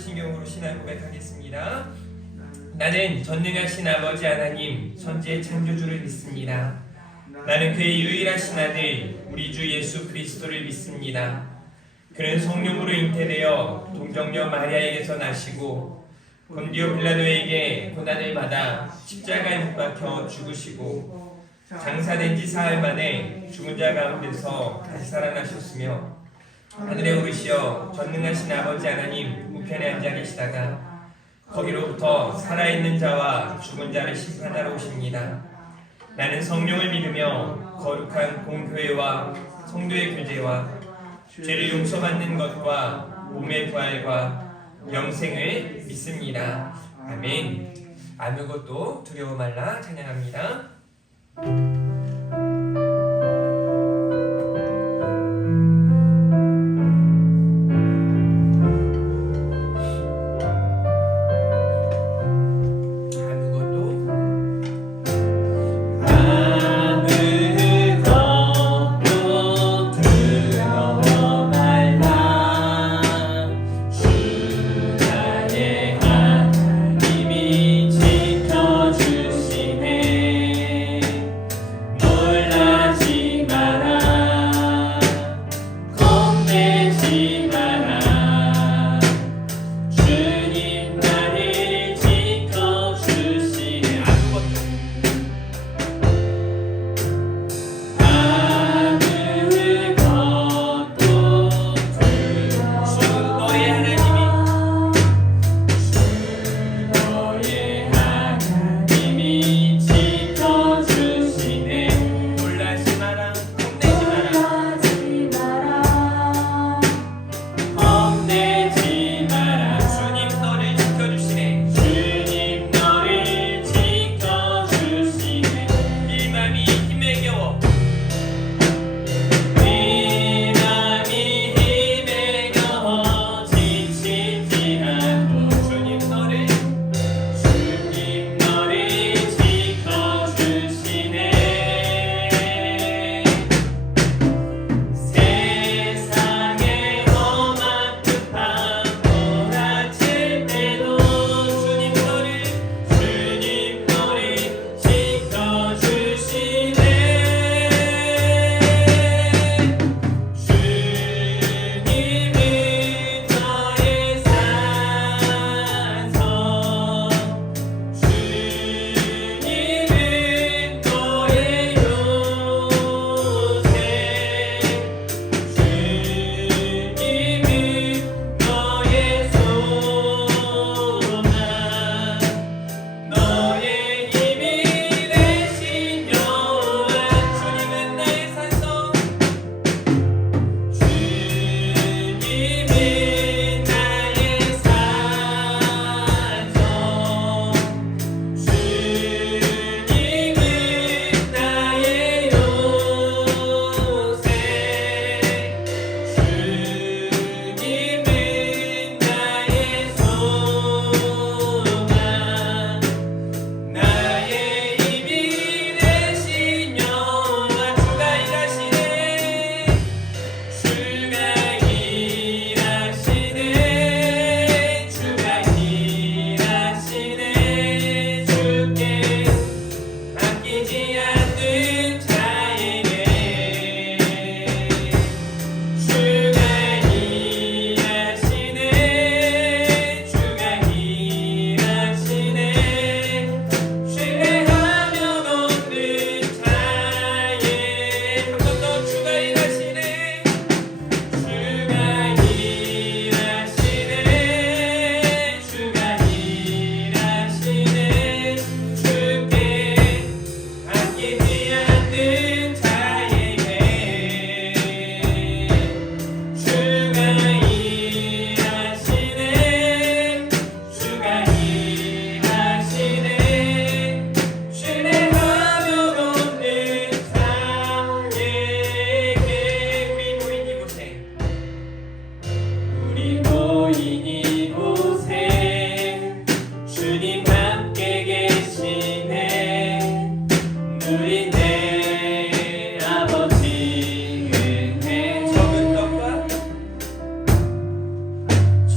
신경으로 신앙 고백하겠습니다. 나는 전능하신 아버지 하나님 천지의 창조주를 믿습니다. 나는 그의 유일하신 아들 우리 주 예수 그리스도를 믿습니다. 그는 성령으로 잉태되어 동정녀 마리아에게서 나시고 본디오 빌라도에게 고난을 받아 십자가에 못 박혀 죽으시고 장사된 지 사흘 만에 죽은 자 가운데서 다시 살아나셨으며 하늘에 오르시어 전능하신 아버지 하나님 우편에 앉아 계시다가 거기로부터 살아있는 자와 죽은 자를 심판하러 오십니다. 나는 성령을 믿으며 거룩한 공교회와 성도의 교제와 죄를 용서받는 것과 몸의 부활과 영생을 믿습니다. 아멘. 아무것도 두려워 말라 찬양합니다.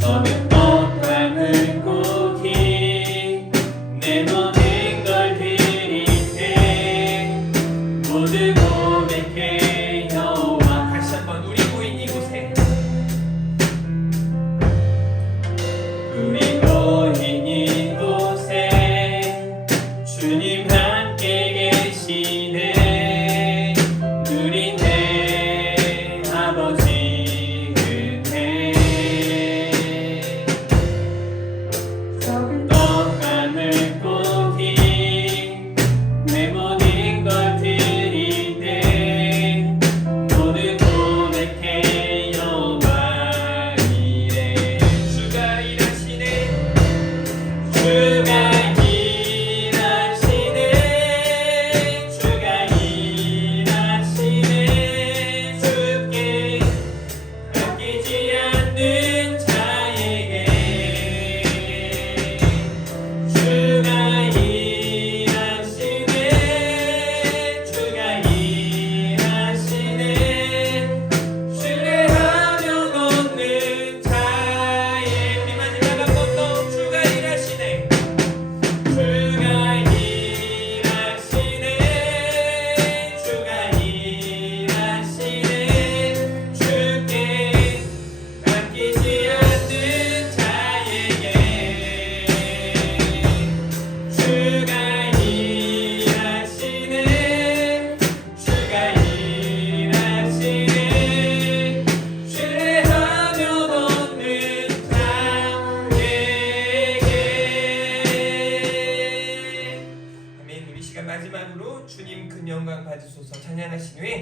적은 것과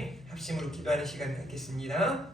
함께 합심으로 기도하는 시간을 갖겠습니다.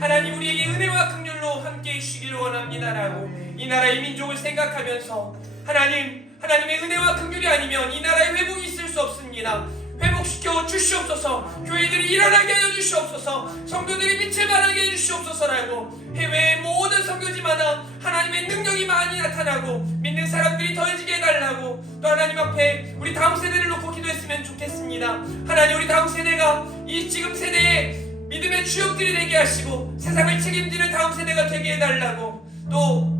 하나님 우리에게 은혜와 긍휼로 함께 해주시기를 원합니다라고 이 나라의 민족을 생각하면서 하나님의 은혜와 긍휼이 아니면 이 나라에 회복이 있을 수 없습니다. 회복시켜 주시옵소서. 교회들이 일어나게 하여 주시옵소서. 성도들이 빛을 발하게 해 주시옵소서라고 해외의 모든 선교지마다 하나님의 능력이 많이 나타나고 믿는 사람들이 더해지게 해달라고 또 하나님 앞에 우리 다음 세대를 놓고 기도했으면 좋겠습니다. 하나님 우리 다음 세대가 이 지금 세대의 믿음의 주역들이 되게 하시고 세상을 책임지는 다음 세대가 되게 해달라고 또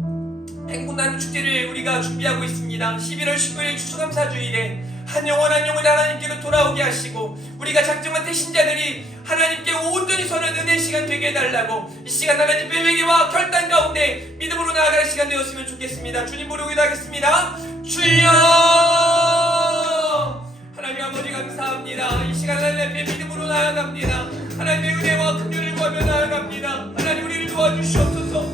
행복나는 축제를 우리가 준비하고 있습니다. 11월 19일 추수감사주일에 한 영혼 한 영혼 하나님께로 돌아오게 하시고 우리가 작정한 태신자들이 하나님께 온전히 서는 은혜 시간 되게 해달라고 이 시간 하나님 배회개와 결단 가운데 믿음으로 나아가는 시간 되었으면 좋겠습니다. 주님 부르고 기도하겠습니다. 주여 하나님 아버지 감사합니다. 이 시간 하나님 앞에 믿음으로 나아갑니다. 하나님의 은혜와 긍휼을 구하며 나아갑니다. 하나님 우리를 도와주시옵소서.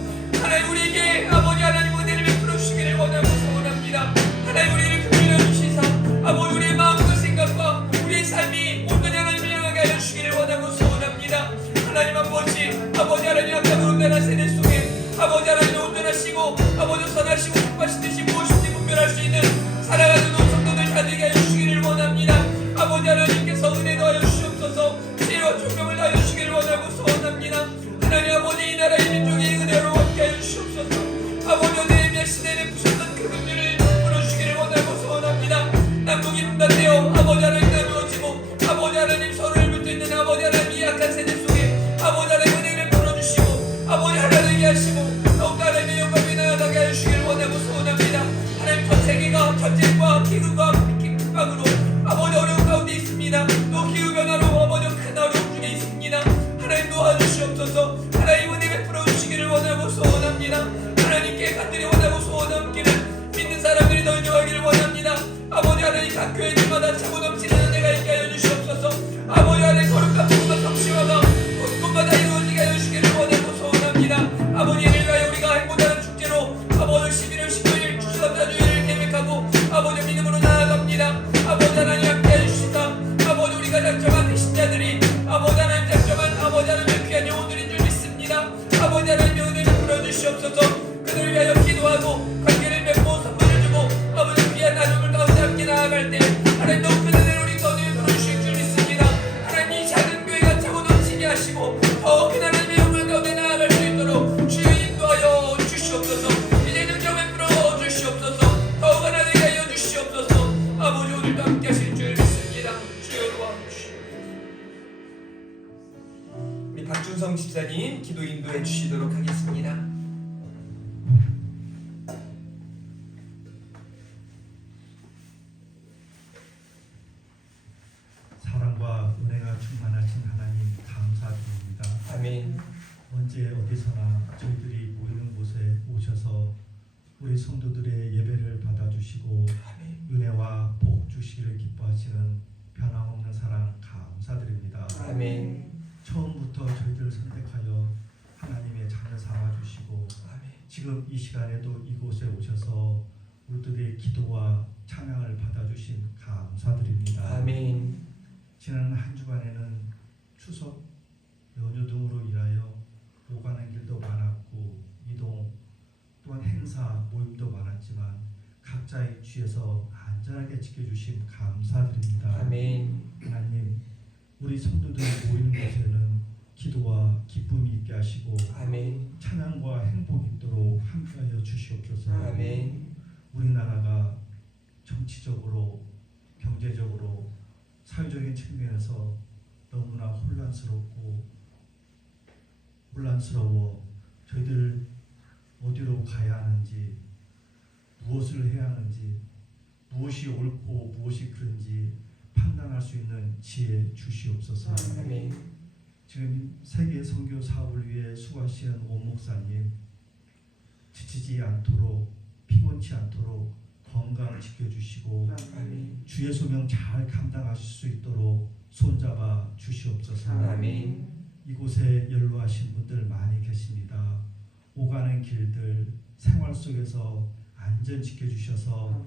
하나님 우리에게 아버지 하나님 은혜를 베풀어 주시기를 원하고 소원합니다. 하나님 우리를 긍휼히 주시사 아버지 우리의 마음과 생각과 우리의 삶이 온전히 하나님을 향하게 하여 주시기를 원하고 소원합니다. 하나님 아버지 하나님 아까 온전한 세대 속에 아버지 하나님 온전하시고 아버지 선하시고 기뻐하시듯이 무엇인지 분별할 수 있는 살아가는 성도들 다되게 하여 주시기를 원합니다. 아버지 하나님께서 은혜 더하여 주시옵소서. 지혜와 총명을 다하여 주시기를 원하고 소원합니다. 하나님 아버지 이 나라의 민족의 은혜로 함께 하여 주시옵소서. 아버지 오늘의 시대에 부셨던 그 긍휼을 풀어주시기를 원하고 소원합니다. 남북이 분단되어 아버지 하나님 나누어지고 아버지 하나님 서로를 붙들는 아버지 하나님 약한 세대 속에 아버지 하나님 은혜를 풀어주시고 아버지 하나님에게 하시고 더욱더 하나님의 영광이 나아가게 하여 주시기를 원하고 소원합니다. 하나님 전 세계가 전쟁과 기근과 핍박으로 아버지 어려운 가운데 있습니다. 또 기후변화로 아버지 큰 어려움 중에 있습니다. 하나님 도와주시옵소서. 하나님 은혜 베풀어 주시기를 원하고 소원합니다. 하나님께 간절히 원하고 소원함기를 작정한 되신 자들이 아버지 하나님 작정한 아버지 하나님의 귀한 영혼들인 줄 믿습니다. 아버지 하나님의 은혜를 풀어주시옵소서. 그들을 위하여 기도하고 관계를 맺고 선물을 주고 아버지 귀한 나눔을 가운데 함께 나아갈 때 하나님 높은 은혜를 우리 가운데 풀어주실 줄 믿습니다. 하나님 이 작은 교회가 차고 넘치게 하시고 더 큰 하나님의 영광 가운데 나아갈 수 있도록 주여 인도하여 주시옵소서. 이제 능력을 풀어 주시옵소서. 더욱 하나님께 하여 주시옵소서. 아버지 오늘도 함께 하실 줄 믿습니다. 주여 도와주시옵소서. 우리 박준성 집사님 기도 인도해 주시도록 하겠습니다. 사랑과 은혜가 충만하신 하나님 감사드립니다. 아멘. 언제 어디서나 저희들이 모이는 곳에 오셔서 우리 성도들의 예배를 받아주시고 아멘. 은혜와 복 주시기를 기뻐하시는 변함없는 사랑 감사드립니다. 아멘. 처음부터 저희들을 선택하여 하나님의 자녀 삼아주시고 아멘. 지금 이 시간에도 이곳에 오셔서 우리들의 기도와 찬양을 받아주신 감사드립니다. 아멘. 지난 한 주간에는 추석 연휴 등으로 인하여 오가는 길도 많았고 이동 또한 행사 모임도 많았지만 각자의 주에서 안전하게 지켜주심 감사드립니다. 아멘. 하나님 우리 성도들이 모이는 곳에는 기도와 기쁨이 있게 하시고 아멘. 찬양과 행복이 있도록 함께하여 주시옵소서. 아멘. 우리나라가 정치적으로 경제적으로 사회적인 측면에서 너무나 혼란스럽고 혼란스러워 저희들 어디로 가야 하는지 무엇을 해야 하는지 무엇이 옳고 무엇이 그른지 판단할 수 있는 지혜 주시옵소서. 아멘. 지금 세계 선교 사업을 위해 수고하시는 원 목사님 지치지 않도록 피곤치 않도록 건강 지켜주시고 아멘. 주의 소명 잘 감당하실 수 있도록 손잡아 주시옵소서. 아멘. 이곳에 연로하신 분들 많이 계십니다. 오가는 길들 생활 속에서 안전 지켜주셔서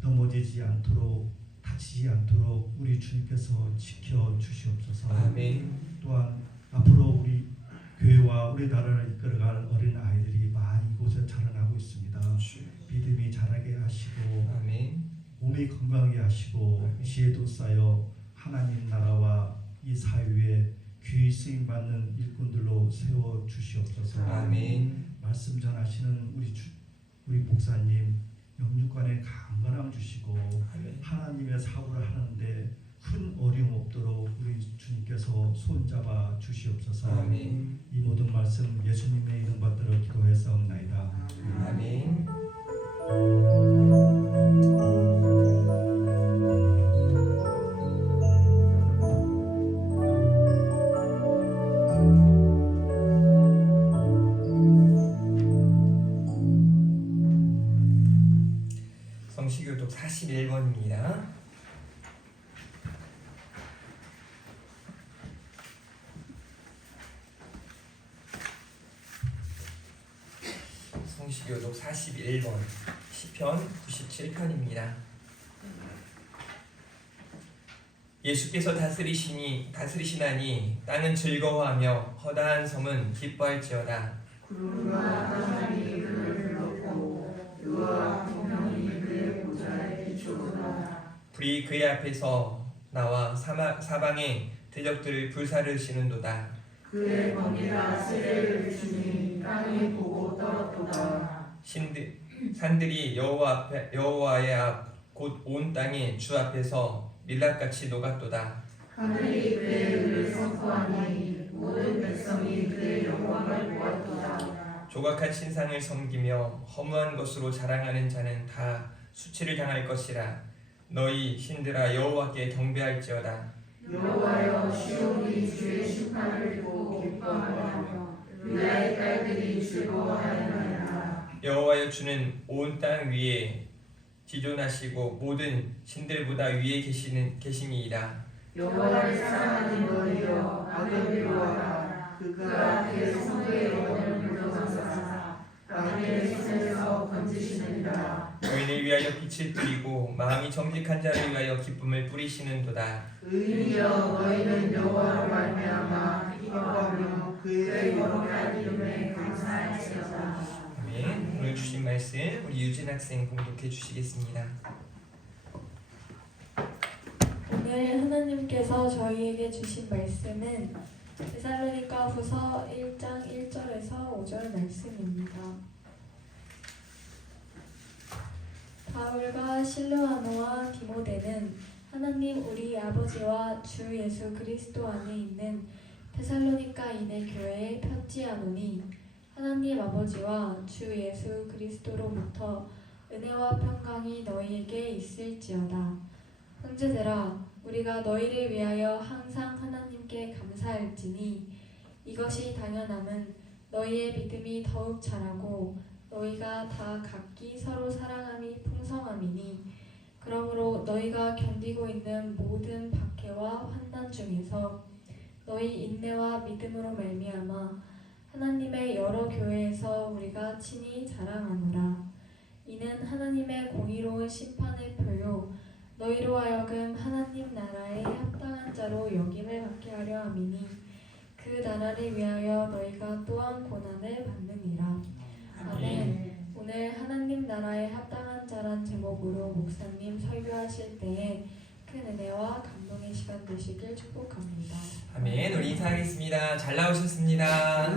넘어지지 않도록 다치지 않도록 우리 주님께서 지켜주시옵소서. 아멘. 또한 앞으로 우리 교회와 우리나라를 이끌어갈 어린 아이들이 많이 이곳에 자라나고 있습니다. 믿음이 자라게 하시고 아멘. 몸이 건강하게 하시고 지혜도 쌓여 하나님 나라와 이 사회에 귀히 쓰임 받는 일꾼들로 세워 주시옵소서. 아멘. 말씀 전하시는 우리 목사님 영육간에 강건함 주시고 아멘. 하나님의 사업을 하는데 큰 어려움 없도록 우리 주님께서 손잡아 주시옵소서. 아멘. 이 모든 말씀 예수님의 이름 받들어 기도했사옵나이다. 아멘. 성시교독 41번입니다. 성시교독 41번 시편 97편입니다. 예수께서 다스리시나니 땅은 즐거워하며 허다한 섬은 기뻐할지어다. 구름과 바람이 그를 덮고 유와 공명이 그의 보좌에 비추구나. 불이 그의 앞에서 나와 사방의 대적들을 불사르시는도다. 그의 번개가 세례를 주니 땅이 보고 떨었도다. 산들이 여호와의 앞 곧 온 땅이 주 앞에서 밀랍같이 녹았도다. 하늘이 그의 의를 선포하니 모든 백성이 그의 영광을 보았도다. 조각한 신상을 섬기며 허무한 것으로 자랑하는 자는 다 수치를 당할 것이라. 너희 신들아 여호와께 경배할지어다. 여호와여 시온이 주의 심판을 듣고 기뻐하며 유다의 딸들이 즐거워하리라. 여호와여 주는 온 땅 위에 지존하시고 모든 신들보다 위에 계시니이다. 여호와를 사랑하는 너희여 악을 미워하라. 그가 그의 성도의 영혼을 물러가사 자기의 손에서 건지시느니라. 의인을 위하여 빛을 뿌리고 마음이 정직한 자를 위하여 기쁨을 뿌리시는도다. 의인이여 너희는 여호와로 말미암아 기뻐하며 그의 거룩한 이름에 감사할지어다. 아멘. 오늘 주신 말씀 우리 유진 학생 봉독해 주시겠습니다. 오늘 하나님께서 저희에게 주신 말씀은 데살로니가 후서 1장 1절에서 5절 말씀입니다. 바울과 실로아노와 디모데는 하나님 우리 아버지와 주 예수 그리스도 안에 있는 데살로니가인의 교회에 편지하노니 하나님 아버지와 주 예수 그리스도로부터 은혜와 평강이 너희에게 있을지어다. 형제들아, 우리가 너희를 위하여 항상 하나님께 감사할지니 이것이 당연함은 너희의 믿음이 더욱 자라고 너희가 다 각기 서로 사랑함이 풍성함이니 그러므로 너희가 견디고 있는 모든 박해와 환난 중에서 너희 인내와 믿음으로 말미암아 하나님의 여러 교회에서 우리가 친히 자랑하노라. 이는 하나님의 공의로운 심판의 표요 너희로 하여금 하나님 나라에 합당한 자로 여김을 받게 하려 함이니 그 나라를 위하여 너희가 또한 고난을 받느니라. 아멘. 오늘 하나님 나라에 합당한 자란 제목으로 목사님 설교하실 때에 큰 은혜와 감동의 시간 되시길 축복합니다. 아멘. 우리 인사하겠습니다. 잘 나오셨습니다.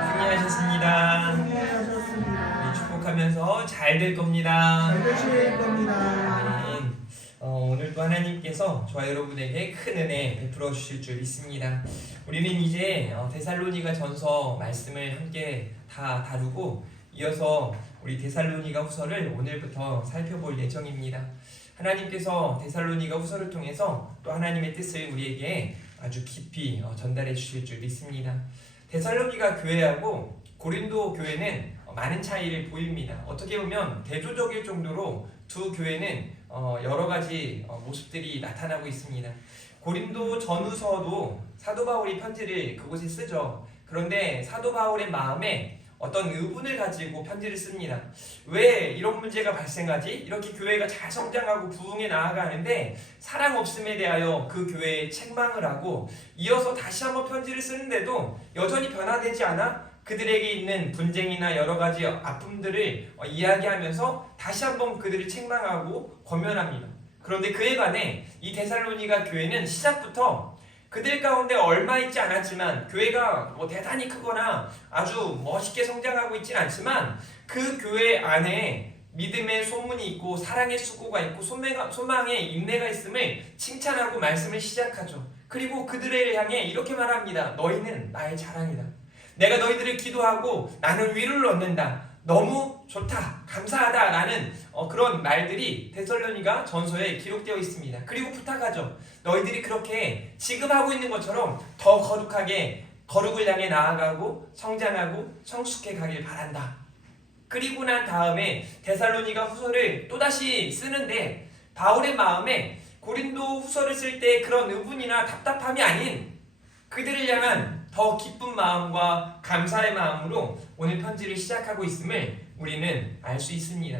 수고하셨습니다. 승리하셨습니다. 우리 축복하면서 잘 될 겁니다. 잘 되실 겁니다. 아멘. 오늘도 하나님께서 저와 여러분에게 큰 은혜 베풀어 주실 줄 믿습니다. 우리는 이제 데살로니가 전서 말씀을 함께 다 다루고 이어서 우리 데살로니가 후서를 오늘부터 살펴볼 예정입니다. 하나님께서 데살로니가 후서를 통해서 또 하나님의 뜻을 우리에게 아주 깊이 전달해 주실 줄 믿습니다. 데살로니가 교회하고 고린도 교회는 많은 차이를 보입니다. 어떻게 보면 대조적일 정도로 두 교회는 여러 가지 모습들이 나타나고 있습니다. 고린도 전후서도 사도 바울이 편지를 그곳에 쓰죠. 그런데 사도 바울의 마음에 어떤 의문을 가지고 편지를 씁니다. 왜 이런 문제가 발생하지? 이렇게 교회가 잘 성장하고 부흥해 나아가는데 사랑 없음에 대하여 그 교회에 책망을 하고 이어서 다시 한번 편지를 쓰는데도 여전히 변화되지 않아 그들에게 있는 분쟁이나 여러 가지 아픔들을 이야기하면서 다시 한번 그들을 책망하고 권면합니다. 그런데 그에 반해 이 데살로니가 교회는 시작부터 그들 가운데 얼마 있지 않았지만 교회가 대단히 크거나 아주 멋있게 성장하고 있진 않지만 그 교회 안에 믿음의 소문이 있고 사랑의 수고가 있고 소망의 인내가 있음을 칭찬하고 말씀을 시작하죠. 그리고 그들을 향해 이렇게 말합니다. 너희는 나의 자랑이다. 내가 너희들을 기도하고 나는 위로를 얻는다. 너무 좋다, 감사하다 라는 그런 말들이 데살로니가 전서에 기록되어 있습니다. 그리고 부탁하죠. 너희들이 그렇게 지금 하고 있는 것처럼 더 거룩하게 거룩을 향해 나아가고 성장하고 성숙해 가길 바란다. 그리고 난 다음에 데살로니가 후서를 또다시 쓰는데 바울의 마음에 고린도 후서를 쓸 때 그런 의문이나 답답함이 아닌 그들을 향한 더 기쁜 마음과 감사의 마음으로 오늘 편지를 시작하고 있음을 우리는 알 수 있습니다.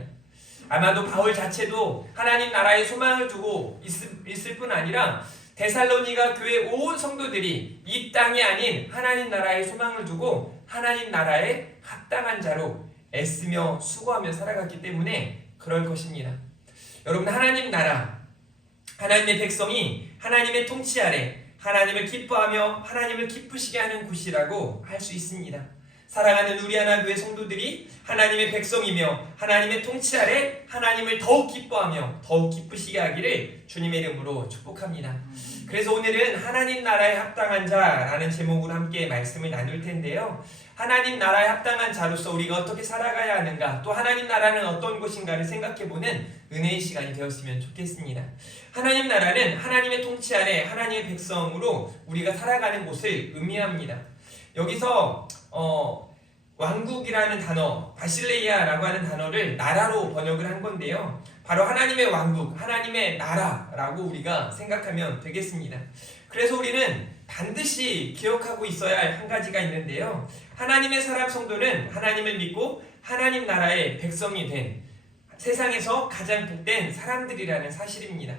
아마도 바울 자체도 하나님 나라의 소망을 두고 있을 뿐 아니라 데살로니가 교회 온 성도들이 이 땅이 아닌 하나님 나라의 소망을 두고 하나님 나라에 합당한 자로 애쓰며 수고하며 살아갔기 때문에 그럴 것입니다. 여러분, 하나님 나라, 하나님의 백성이 하나님의 통치 아래 하나님을 기뻐하며 하나님을 기쁘시게 하는 곳이라고 할 수 있습니다. 사랑하는 우리 하나교회 성도들이 하나님의 백성이며 하나님의 통치 아래 하나님을 더욱 기뻐하며 더욱 기쁘시게 하기를 주님의 이름으로 축복합니다. 그래서 오늘은 하나님 나라에 합당한 자라는 제목으로 함께 말씀을 나눌 텐데요. 하나님 나라에 합당한 자로서 우리가 어떻게 살아가야 하는가, 또 하나님 나라는 어떤 곳인가를 생각해보는 은혜의 시간이 되었으면 좋겠습니다. 하나님 나라는 하나님의 통치 아래 하나님의 백성으로 우리가 살아가는 곳을 의미합니다. 여기서 왕국이라는 단어, 바실레이아라고 하는 단어를 나라로 번역을 한 건데요. 바로 하나님의 왕국, 하나님의 나라라고 우리가 생각하면 되겠습니다. 그래서 우리는 반드시 기억하고 있어야 할 한 가지가 있는데요. 하나님의 사람 성도는 하나님을 믿고 하나님 나라의 백성이 된 세상에서 가장 복된 사람들이라는 사실입니다.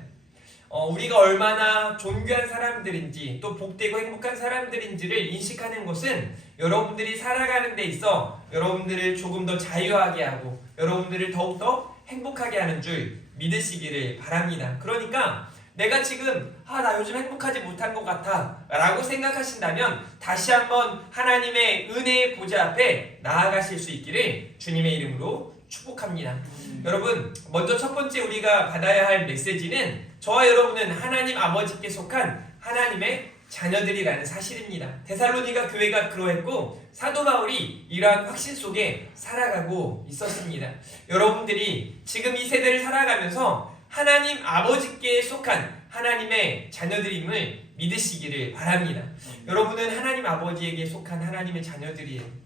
우리가 얼마나 존귀한 사람들인지 또 복되고 행복한 사람들인지를 인식하는 것은 여러분들이 살아가는 데 있어 여러분들을 조금 더 자유하게 하고 여러분들을 더욱더 행복하게 하는 줄 믿으시기를 바랍니다. 그러니까 내가 지금 나 요즘 행복하지 못한 것 같아 라고 생각하신다면 다시 한번 하나님의 은혜의 보좌 앞에 나아가실 수 있기를 주님의 이름으로 축복합니다. 여러분, 먼저 첫 번째 우리가 받아야 할 메시지는 저와 여러분은 하나님 아버지께 속한 하나님의 자녀들이라는 사실입니다. 데살로니가 교회가 그러했고 사도 바울이 이러한 확신 속에 살아가고 있었습니다. 여러분들이 지금 이 세대를 살아가면서 하나님 아버지께 속한 하나님의 자녀들임을 믿으시기를 바랍니다. 여러분은 하나님 아버지에게 속한 하나님의 자녀들이에요.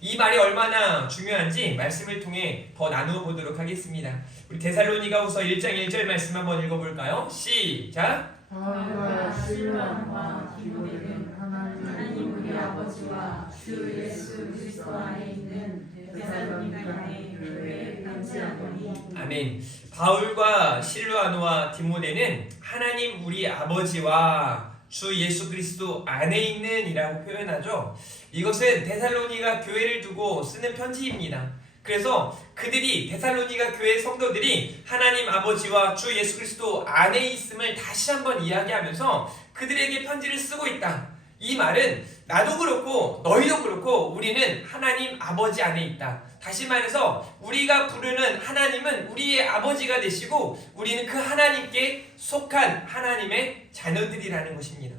이 말이 얼마나 중요한지 말씀을 통해 더 나누어 보도록 하겠습니다. 우리 데살로니가후서 1장 1절 말씀 한번 읽어볼까요? 시작! 바울과 실로암과 디모데는 하나님 우리 아버지와 주 예수 그리스도 안에 있는 데살로니가의 교회에 편지하노니. 아멘. 바울과 실로아노와 디모데는 하나님 우리 아버지와 주 예수 그리스도 안에 있는 이라고 표현하죠. 이것은 데살로니가 교회를 두고 쓰는 편지입니다. 그래서 그들이 데살로니가 교회 성도들이 하나님 아버지와 주 예수 그리스도 안에 있음을 다시 한번 이야기하면서 그들에게 편지를 쓰고 있다. 이 말은 나도 그렇고 너희도 그렇고 우리는 하나님 아버지 안에 있다. 다시 말해서 우리가 부르는 하나님은 우리의 아버지가 되시고 우리는 그 하나님께 속한 하나님의 자녀들이라는 것입니다.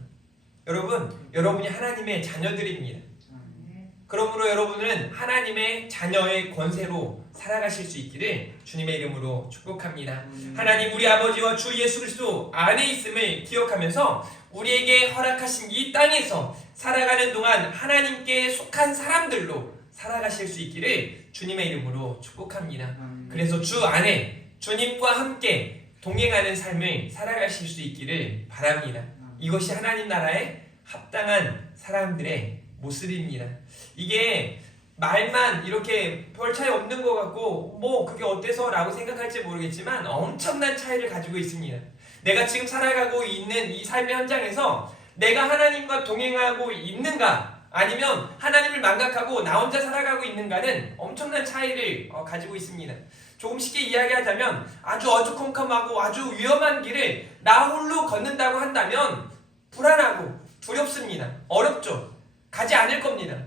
여러분, 여러분이 하나님의 자녀들입니다. 그러므로 여러분은 하나님의 자녀의 권세로 살아가실 수 있기를 주님의 이름으로 축복합니다. 하나님 우리 아버지와 주 예수 그리스도 안에 있음을 기억하면서 우리에게 허락하신 이 땅에서 살아가는 동안 하나님께 속한 사람들로 살아가실 수 있기를 주님의 이름으로 축복합니다. 그래서 주 안에 주님과 함께 동행하는 삶을 살아가실 수 있기를 바랍니다. 이것이 하나님 나라에 합당한 사람들의 모습입니다. 이게 말만 이렇게 별 차이 없는 것 같고 뭐 그게 어때서 라고 생각할지 모르겠지만 엄청난 차이를 가지고 있습니다. 내가 지금 살아가고 있는 이 삶의 현장에서 내가 하나님과 동행하고 있는가 아니면 하나님을 망각하고 나 혼자 살아가고 있는가는 엄청난 차이를 가지고 있습니다. 조금 쉽게 이야기하자면 아주 어두컴컴하고 아주 위험한 길을 나 홀로 걷는다고 한다면 불안하고 두렵습니다. 어렵죠. 가지 않을 겁니다.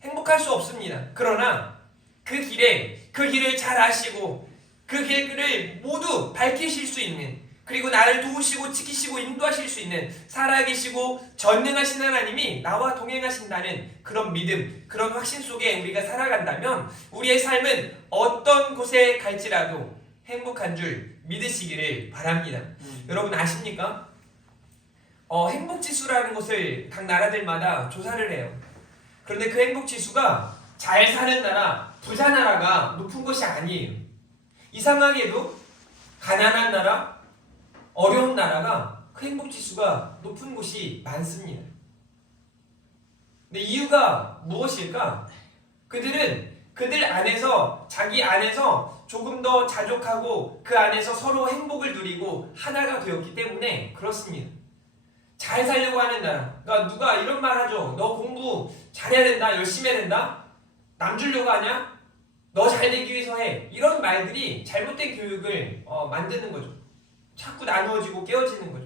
행복할 수 없습니다. 그러나 그 길을 잘 아시고 그 길을 모두 밝히실 수 있는 그리고 나를 도우시고 지키시고 인도하실 수 있는 살아계시고 전능하신 하나님이 나와 동행하신다는 그런 믿음, 그런 확신 속에 우리가 살아간다면 우리의 삶은 어떤 곳에 갈지라도 행복한 줄 믿으시기를 바랍니다. 여러분 아십니까? 행복지수라는 것을 각 나라들마다 조사를 해요. 그런데 그 행복지수가 잘 사는 나라, 부자 나라가 높은 것이 아니에요. 이상하게도 가난한 나라, 어려운 나라가 그 행복지수가 높은 곳이 많습니다. 근데 이유가 무엇일까? 그들 안에서 자기 안에서 조금 더 자족하고 그 안에서 서로 행복을 누리고 하나가 되었기 때문에 그렇습니다. 잘 살려고 하는 나라. 그러니까 누가 이런 말 하죠. 너 공부 잘해야 된다. 열심히 해야 된다. 남 주려고 하냐? 너 잘 되기 위해서 해. 이런 말들이 잘못된 교육을 만드는 거죠. 자꾸 나누어지고 깨어지는 거죠.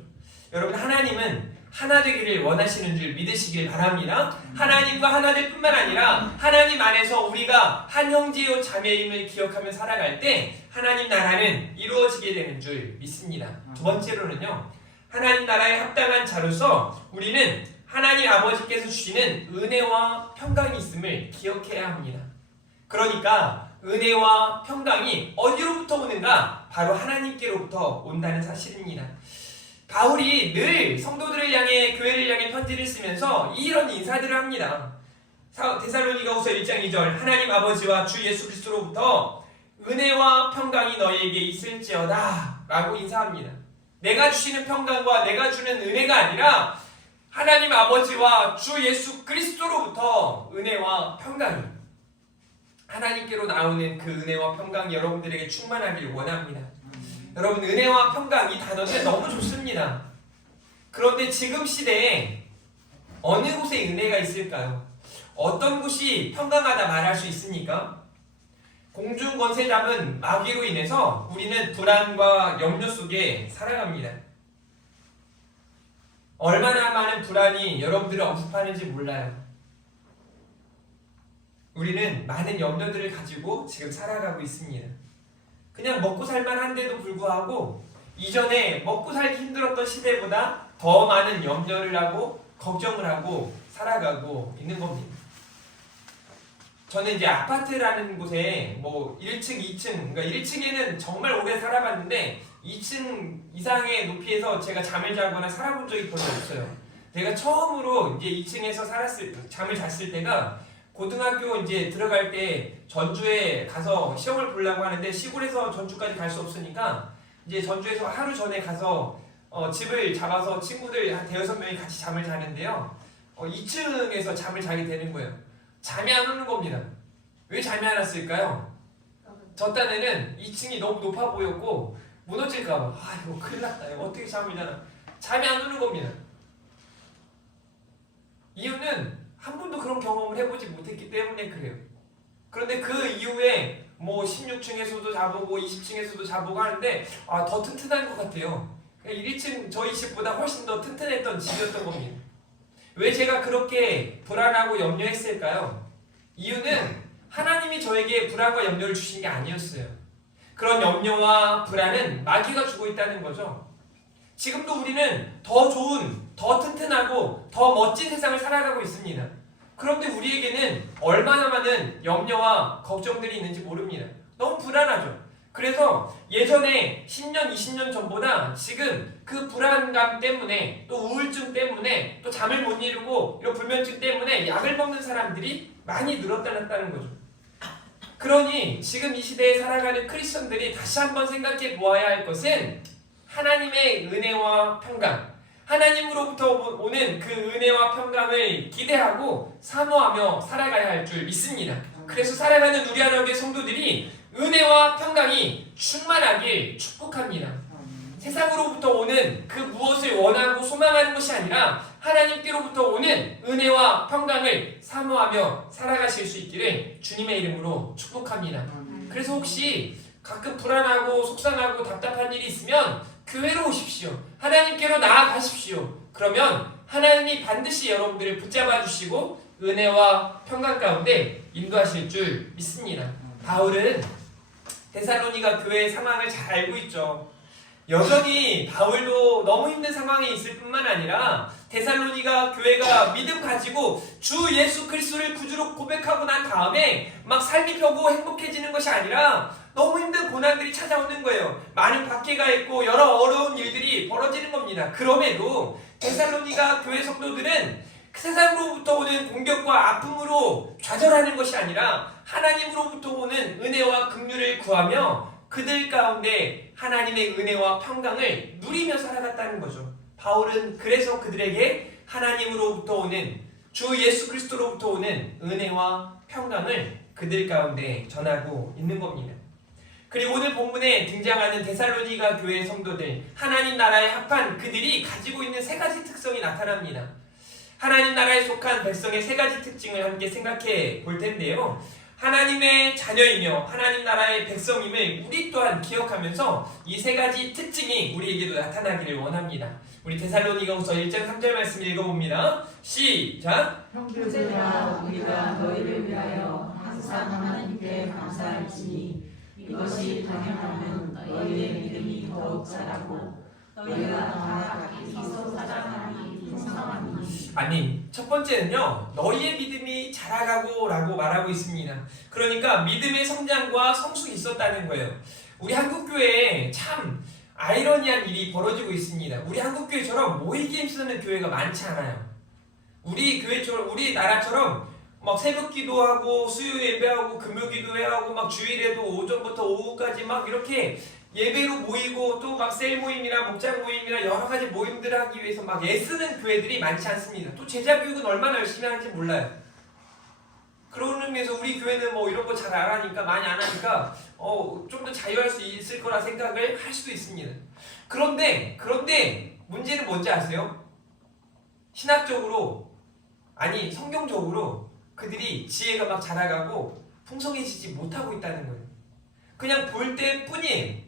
여러분 하나님은 하나 되기를 원하시는 줄 믿으시길 바랍니다. 하나님과 하나 될 뿐만 아니라 하나님 안에서 우리가 한 형제요 자매임을 기억하며 살아갈 때 하나님 나라는 이루어지게 되는 줄 믿습니다. 두 번째로는요. 하나님 나라에 합당한 자로서 우리는 하나님 아버지께서 주시는 은혜와 평강이 있음을 기억해야 합니다. 그러니까 은혜와 평강이 어디로부터 오는가? 바로 하나님께로부터 온다는 사실입니다. 바울이 늘 성도들을 향해 교회를 향해 편지를 쓰면서 이런 인사들을 합니다. 데살로니가후서 1장 2절 하나님 아버지와 주 예수 그리스도로부터 은혜와 평강이 너희에게 있을지어다 라고 인사합니다. 내가 주시는 평강과 내가 주는 은혜가 아니라 하나님 아버지와 주 예수 그리스도로부터 은혜와 평강이 하나님께로 나오는 그 은혜와 평강이 여러분들에게 충만하길 원합니다. 여러분, 은혜와 평강 이 단어는 너무 좋습니다. 그런데 지금 시대에 어느 곳에 은혜가 있을까요? 어떤 곳이 평강하다 말할 수 있습니까? 공중 권세 잡은 마귀로 인해서 우리는 불안과 염려 속에 살아갑니다. 얼마나 많은 불안이 여러분들을 엄습하는지 몰라요. 우리는 많은 염려들을 가지고 지금 살아가고 있습니다. 그냥 먹고 살만한데도 불구하고 이전에 먹고 살기 힘들었던 시대보다 더 많은 염려를 하고 걱정을 하고 살아가고 있는 겁니다. 저는 이제 아파트라는 곳에 뭐 1층, 2층, 그러니까 1층에는 정말 오래 살아봤는데 2층 이상의 높이에서 제가 잠을 자거나 살아본 적이 별로 없어요. 제가 처음으로 이제 2층에서 잠을 잤을 때가 고등학교 이제 들어갈 때 전주에 가서 시험을 보려고 하는데 시골에서 전주까지 갈 수 없으니까 이제 전주에서 하루 전에 가서 집을 잡아서 친구들 한 5-6명이 같이 잠을 자는데요. 2층에서 잠을 자게 되는 거예요. 잠이 안 오는 겁니다. 왜 잠이 안 왔을까요? 저 딴에는 2층이 너무 높아 보였고 무너질까봐 이거 큰일 났다. 이거 어떻게 잠을 자나. 잠이 안 오는 겁니다. 이유는 한 번도 그런 경험을 해보지 못했기 때문에 그래요. 그런데 그 이후에 뭐 16층에서도 자보고 20층에서도 자보고 하는데 더 튼튼한 것 같아요. 1층 저희 집보다 훨씬 더 튼튼했던 집이었던 겁니다. 왜 제가 그렇게 불안하고 염려했을까요? 이유는 하나님이 저에게 불안과 염려를 주신 게 아니었어요. 그런 염려와 불안은 마귀가 주고 있다는 거죠. 지금도 우리는 더 좋은, 더 튼튼하고 더 멋진 세상을 살아가고 있습니다. 그런데 우리에게는 얼마나 많은 염려와 걱정들이 있는지 모릅니다. 너무 불안하죠. 그래서 예전에 10년, 20년 전보다 지금 그 불안감 때문에 또 우울증 때문에 또 잠을 못 이루고 이런 불면증 때문에 약을 먹는 사람들이 많이 늘어났다는 거죠. 그러니 지금 이 시대에 살아가는 크리스천들이 다시 한번 생각해 보아야 할 것은 하나님의 은혜와 평강, 하나님으로부터 오는 그 은혜와 평강을 기대하고 사모하며 살아가야 할 줄 믿습니다. 그래서 살아가는 우리 하나님의 성도들이 은혜와 평강이 충만하길 축복합니다. 세상으로부터 오는 그 무엇을 원하고 소망하는 것이 아니라 하나님께로부터 오는 은혜와 평강을 사모하며 살아가실 수 있기를 주님의 이름으로 축복합니다. 그래서 혹시 가끔 불안하고 속상하고 답답한 일이 있으면 교회로 오십시오. 하나님께로 나아가십시오. 그러면 하나님이 반드시 여러분들을 붙잡아 주시고 은혜와 평강 가운데 인도하실 줄 믿습니다. 바울은 데살로니가 교회의 상황을 잘 알고 있죠. 여전히 바울도 너무 힘든 상황에 있을 뿐만 아니라 데살로니가 교회가 믿음 가지고 주 예수 그리스도를 구주로 고백하고 난 다음에 막 삶이 펴고 행복해지는 것이 아니라 너무 힘든 고난들이 찾아오는 거예요. 많은 박해가 있고 여러 어려운 일들이 벌어지는 겁니다. 그럼에도 데살로니가 교회 성도들은 그 세상으로부터 오는 공격과 아픔으로 좌절하는 것이 아니라 하나님으로부터 오는 은혜와 긍휼을 구하며 그들 가운데 하나님의 은혜와 평강을 누리며 살아갔다는 거죠. 바울은 그래서 그들에게 하나님으로부터 오는 주 예수 그리스도로부터 오는 은혜와 평강을 그들 가운데 전하고 있는 겁니다. 그리고 오늘 본문에 등장하는 데살로니가 교회 성도들, 하나님 나라에 합한 그들이 가지고 있는 3가지 특성이 나타납니다. 하나님 나라에 속한 백성의 3가지 특징을 함께 생각해 볼 텐데요. 하나님의 자녀이며 하나님 나라의 백성임을 우리 또한 기억하면서 이 3가지 특징이 우리에게도 나타나기를 원합니다. 우리 데살로니가후서 1장 3절 말씀 읽어봅니다. 시작! 형제들아 우리가 너희를 위하여 항상 하나님께 감사할지니 이것이 당연하면 너희의 믿음이 더욱 자라고 너희가 다 각기서 자라나니 풍성하니. 아니, 첫 번째는요, 너희의 믿음이 자라가고 라고 말하고 있습니다. 그러니까 믿음의 성장과 성숙이 있었다는 거예요. 우리 한국교회에 참 아이러니한 일이 벌어지고 있습니다. 우리 한국교회처럼 모이기 힘쓰는 교회가 많지 않아요. 우리나라처럼 막 새벽 기도하고 수요 예배하고 금요 기도회하고 막 주일에도 오전부터 오후까지 막 이렇게 예배로 모이고 또 막 셀 모임이나 목장 모임이나 여러 가지 모임들을 하기 위해서 막 애쓰는 교회들이 많지 않습니다. 또 제자 교육은 얼마나 열심히 하는지 몰라요. 그런 의미에서 우리 교회는 뭐 이런 거 잘 안 하니까, 많이 안 하니까 좀 더 자유할 수 있을 거라 생각을 할 수도 있습니다. 그런데 문제는 뭔지 아세요? 신학적으로, 아니 성경적으로 그들이 지혜가 막 자라가고 풍성해지지 못하고 있다는 거예요. 그냥 볼 때뿐이에요.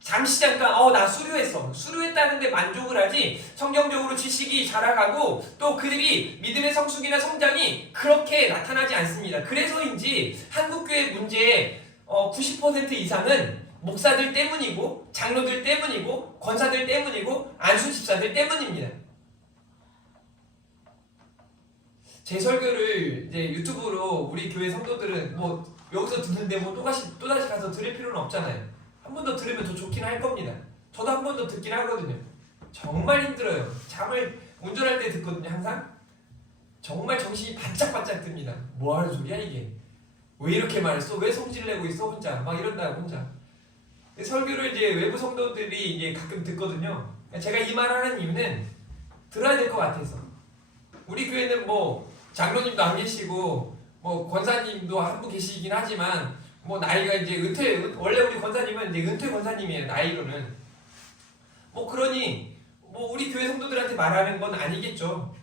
잠시 잠깐 나 수료했다는데 만족을 하지, 성경적으로 지식이 자라가고 또 그들이 믿음의 성숙이나 성장이 그렇게 나타나지 않습니다. 그래서인지 한국교회 문제의 90% 이상은 목사들 때문이고 장로들 때문이고 권사들 때문이고 안수 집사들 때문입니다. 제 설교를 이제 유튜브로 우리 교회 성도들은 뭐 여기서 듣는데 뭐 또다시 가서 들을 필요는 없잖아요. 한 번 더 들으면 더 좋긴 할 겁니다. 저도 한 번 더 듣긴 하거든요. 정말 힘들어요. 잠을 운전할 때 듣거든요. 항상 정말 정신이 바짝바짝 듭니다. 뭐 하는 소리야 이게? 왜 이렇게 말했어? 왜 성질내고 있어 혼자? 막 이런다고 혼자. 설교를 이제 외부 성도들이 이제 가끔 듣거든요. 제가 이 말하는 이유는 들어야 될 것 같아서. 우리 교회는 뭐 장로님도 안 계시고 뭐 권사님도 한 분 계시긴 하지만 뭐 나이가 이제 원래 우리 권사님은 이제 은퇴 권사님이에요. 나이로는. 뭐 그러니 뭐 우리 교회 성도들한테 말하는 건 아니겠죠.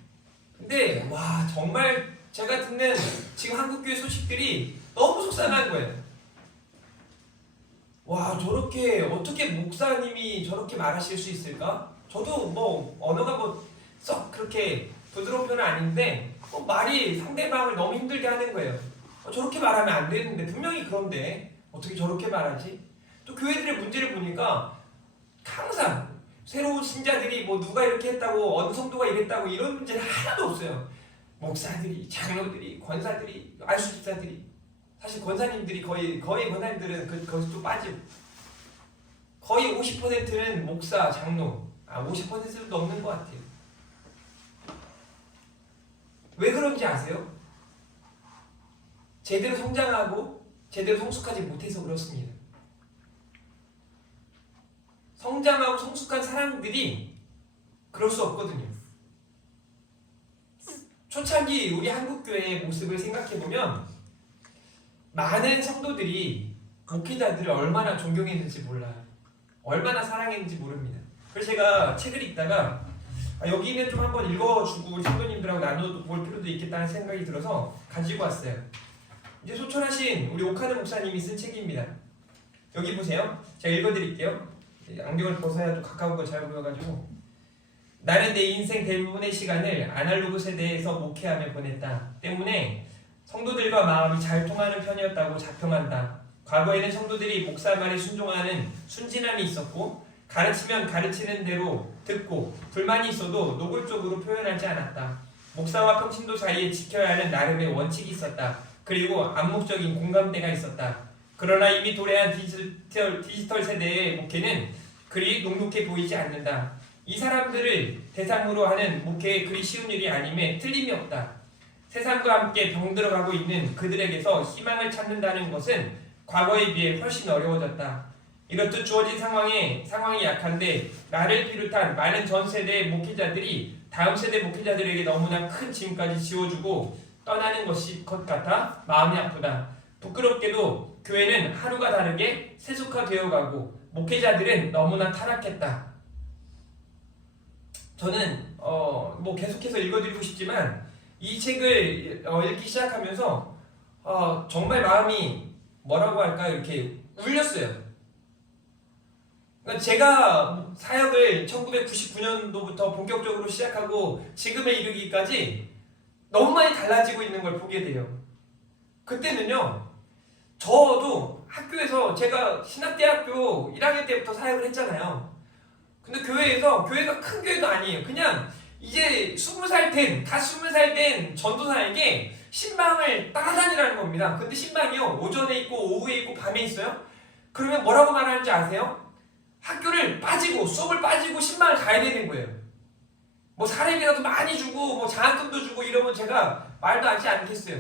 근데 와 정말 제가 듣는 지금 한국교회 소식들이 너무 속상한 거예요. 와 저렇게 어떻게 목사님이 저렇게 말하실 수 있을까? 저도 뭐 언어가 뭐 썩 그렇게 부드러운 편은 아닌데 말이 상대방을 너무 힘들게 하는 거예요. 저렇게 말하면 안 되는데 분명히 그런데 어떻게 저렇게 말하지? 또 교회들의 문제를 보니까 항상 새로운 신자들이 뭐 누가 이렇게 했다고 어느 성도가 이랬다고 이런 문제는 하나도 없어요. 목사들이, 장로들이, 권사들이, 안수집사들이, 사실 권사님들이 거의 권사님들은 거기서 또 빠지고 거의 50%는 목사, 장로, 50%도 넘는 것 같아요. 왜 그런지 아세요? 제대로 성장하고 제대로 성숙하지 못해서 그렇습니다. 성장하고 성숙한 사람들이 그럴 수 없거든요. 초창기 우리 한국교회의 모습을 생각해보면 많은 성도들이 목회자들을 얼마나 존경했는지 몰라요. 얼마나 사랑했는지 모릅니다. 그래서 제가 책을 읽다가 여기는 좀 한번 읽어주고 성도님들하고 나눠볼 필요도 있겠다는 생각이 들어서 가지고 왔어요. 이제 소천하신 우리 오카드 목사님이 쓴 책입니다. 여기 보세요. 제가 읽어드릴게요. 안경을 벗어야 좀 가까운 거 잘 보여가지고. 나는 내 인생 대부분의 시간을 아날로그 세대에서 목회하며 보냈다. 때문에 성도들과 마음이 잘 통하는 편이었다고 자평한다. 과거에는 성도들이 목사 말에 순종하는 순진함이 있었고 가르치면 가르치는 대로 듣고 불만이 있어도 노골적으로 표현하지 않았다. 목사와 평신도 사이에 지켜야 하는 나름의 원칙이 있었다. 그리고 암묵적인 공감대가 있었다. 그러나 이미 도래한 디지털 세대의 목회는 그리 녹록해 보이지 않는다. 이 사람들을 대상으로 하는 목회에 그리 쉬운 일이 아님에 틀림이 없다. 세상과 함께 병들어가고 있는 그들에게서 희망을 찾는다는 것은 과거에 비해 훨씬 어려워졌다. 이렇듯 주어진 상황이 약한데 나를 비롯한 많은 전 세대의 목회자들이 다음 세대 목회자들에게 너무나 큰 짐까지 지워주고 떠나는 것 같아 마음이 아프다. 부끄럽게도 교회는 하루가 다르게 세속화되어가고 목회자들은 너무나 타락했다. 저는 뭐 계속해서 읽어드리고 싶지만 이 책을 읽기 시작하면서 정말 마음이 뭐라고 할까 이렇게 울렸어요. 그러니까 제가 사역을 1999년도부터 본격적으로 시작하고 지금에 이르기까지 너무 많이 달라지고 있는 걸 보게 돼요. 그때는요, 저도 학교에서 제가 신학대학교 1학년 때부터 사역을 했잖아요. 근데 교회가 큰 교회도 아니에요. 그냥 이제 20살 된 전도사에게 신방을 따라다니라는 겁니다. 근데 신방이요, 오전에 있고 오후에 있고 밤에 있어요. 그러면 뭐라고 말하는지 아세요? 학교를 빠지고 수업을 빠지고 신방을 가야 되는 거예요. 뭐 사례비라도 많이 주고 뭐 장학금도 주고 이러면 제가 말도 하지 않겠어요.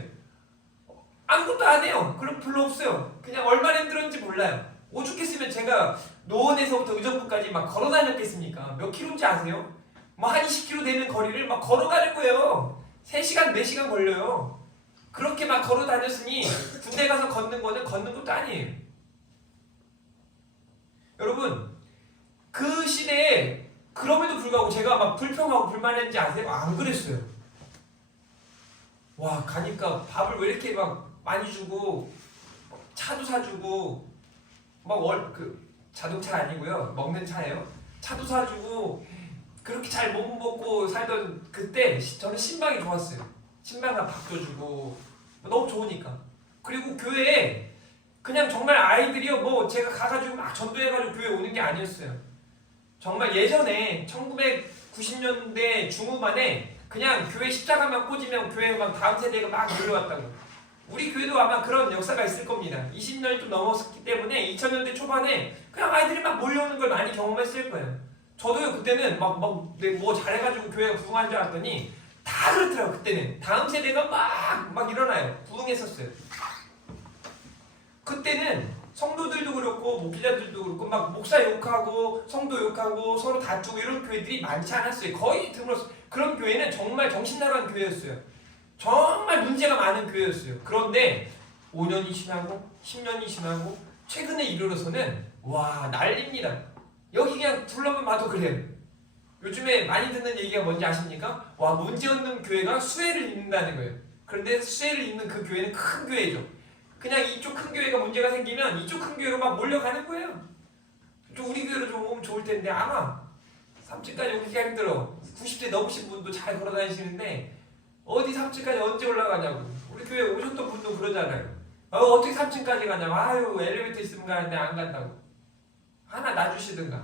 아무것도 안 해요. 그럼 별로 없어요. 그냥 얼마나 힘들었는지 몰라요. 오죽했으면 제가 노원에서부터 의정부까지 막 걸어 다녔겠습니까? 몇 킬로인지 아세요? 뭐 한 20km 되는 거리를 막 걸어가는 거예요. 3시간, 4시간 걸려요. 그렇게 막 걸어 다녔으니 군대 가서 걷는 거는 걷는 것도 아니에요. 여러분 그 시대에 그럼에도 불구하고 제가 막 불평하고 불만했는지 아세요? 안 그랬어요. 와 가니까 밥을 왜 이렇게 막 많이 주고 차도 사주고 막 자동차 아니고요 먹는 차예요. 차도 사주고 그렇게 잘 못 먹고 살던 그때 저는 신방이 좋았어요. 신방과 밥도 주고 너무 좋으니까. 그리고 교회에 그냥 정말 아이들이요 뭐 제가 가가지고 막 전도해가지고 교회 오는 게 아니었어요. 정말 예전에 1990년대 중후반에 그냥 교회 십자가만 꽂으면 교회 막 다음 세대가 막 몰려왔다고. 우리 교회도 아마 그런 역사가 있을 겁니다. 20년이 좀 넘었기 때문에 2000년대 초반에 그냥 아이들이 막 몰려오는 걸 많이 경험했을 거예요. 저도요 그때는 뭐 잘해가지고 교회가 부흥한 줄 알았더니 다 그렇더라고요. 그때는 다음 세대가 막 일어나요. 부흥했었어요. 그때는 성도들도 그렇고 목회자들도 그렇고 막 목사 욕하고 성도 욕하고 서로 다투고 이런 교회들이 많지 않았어요. 거의 드물었어요. 그런 교회는 정말 정신 나간 교회였어요. 정말 문제가 많은 교회였어요. 그런데 5년이 지나고 10년이 지나고 최근에 이르러서는 와 난립니다. 여기 그냥 둘러만 봐도 그래요. 요즘에 많이 듣는 얘기가 뭔지 아십니까? 와 문제없는 교회가 수혜를 입는다는 거예요. 그런데 수혜를 입는 그 교회는 큰 교회죠. 그냥 이쪽 큰 교회가 문제가 생기면 이쪽 큰 교회로 막 몰려가는 거예요. 좀 우리 교회로 좀 오면 좋을 텐데 아마 3층까지 오기가 힘들어. 90대 넘으신 분도 잘 걸어 다니시는데 어디 3층까지 언제 올라가냐고. 우리 교회 오셨던 분도 그러잖아요. 어떻게 3층까지 가냐고. 아유 엘리베이터 있으면 가는데 안 간다고. 하나 놔주시든가.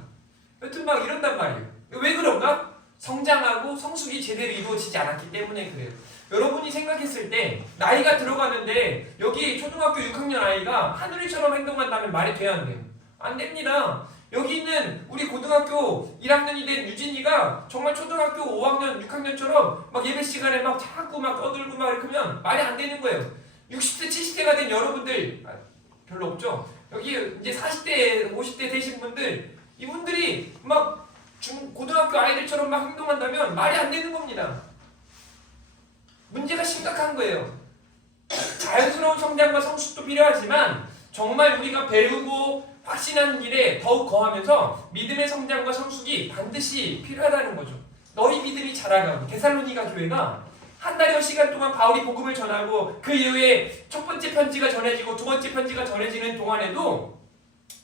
여튼 막 이런단 말이에요. 왜 그런가? 성장하고 성숙이 제대로 이루어지지 않았기 때문에 그래요. 여러분이 생각했을 때 나이가 들어가는데 여기 초등학교 6학년 아이가 하늘이처럼 행동한다면 말이 돼야 안 돼요? 안 됩니다. 여기 있는 우리 고등학교 1학년이 된 유진이가 정말 초등학교 5학년, 6학년처럼 막 예배 시간에 막 자꾸 막 떠들고 막 이렇게 하면 말이 안 되는 거예요. 60대, 70대가 된 여러분들 별로 없죠? 여기 이제 40대, 50대 되신 분들 이분들이 막 고등학교 아이들처럼 막 행동한다면 말이 안 되는 겁니다. 문제가 심각한 거예요. 자연스러운 성장과 성숙도 필요하지만 정말 우리가 배우고 확신하는 일에 더욱 거하면서 믿음의 성장과 성숙이 반드시 필요하다는 거죠. 너희 믿음이 자라가고 데살로니가 교회가 한 달여 시간 동안 바울이 복음을 전하고 그 이후에 첫 번째 편지가 전해지고 두 번째 편지가 전해지는 동안에도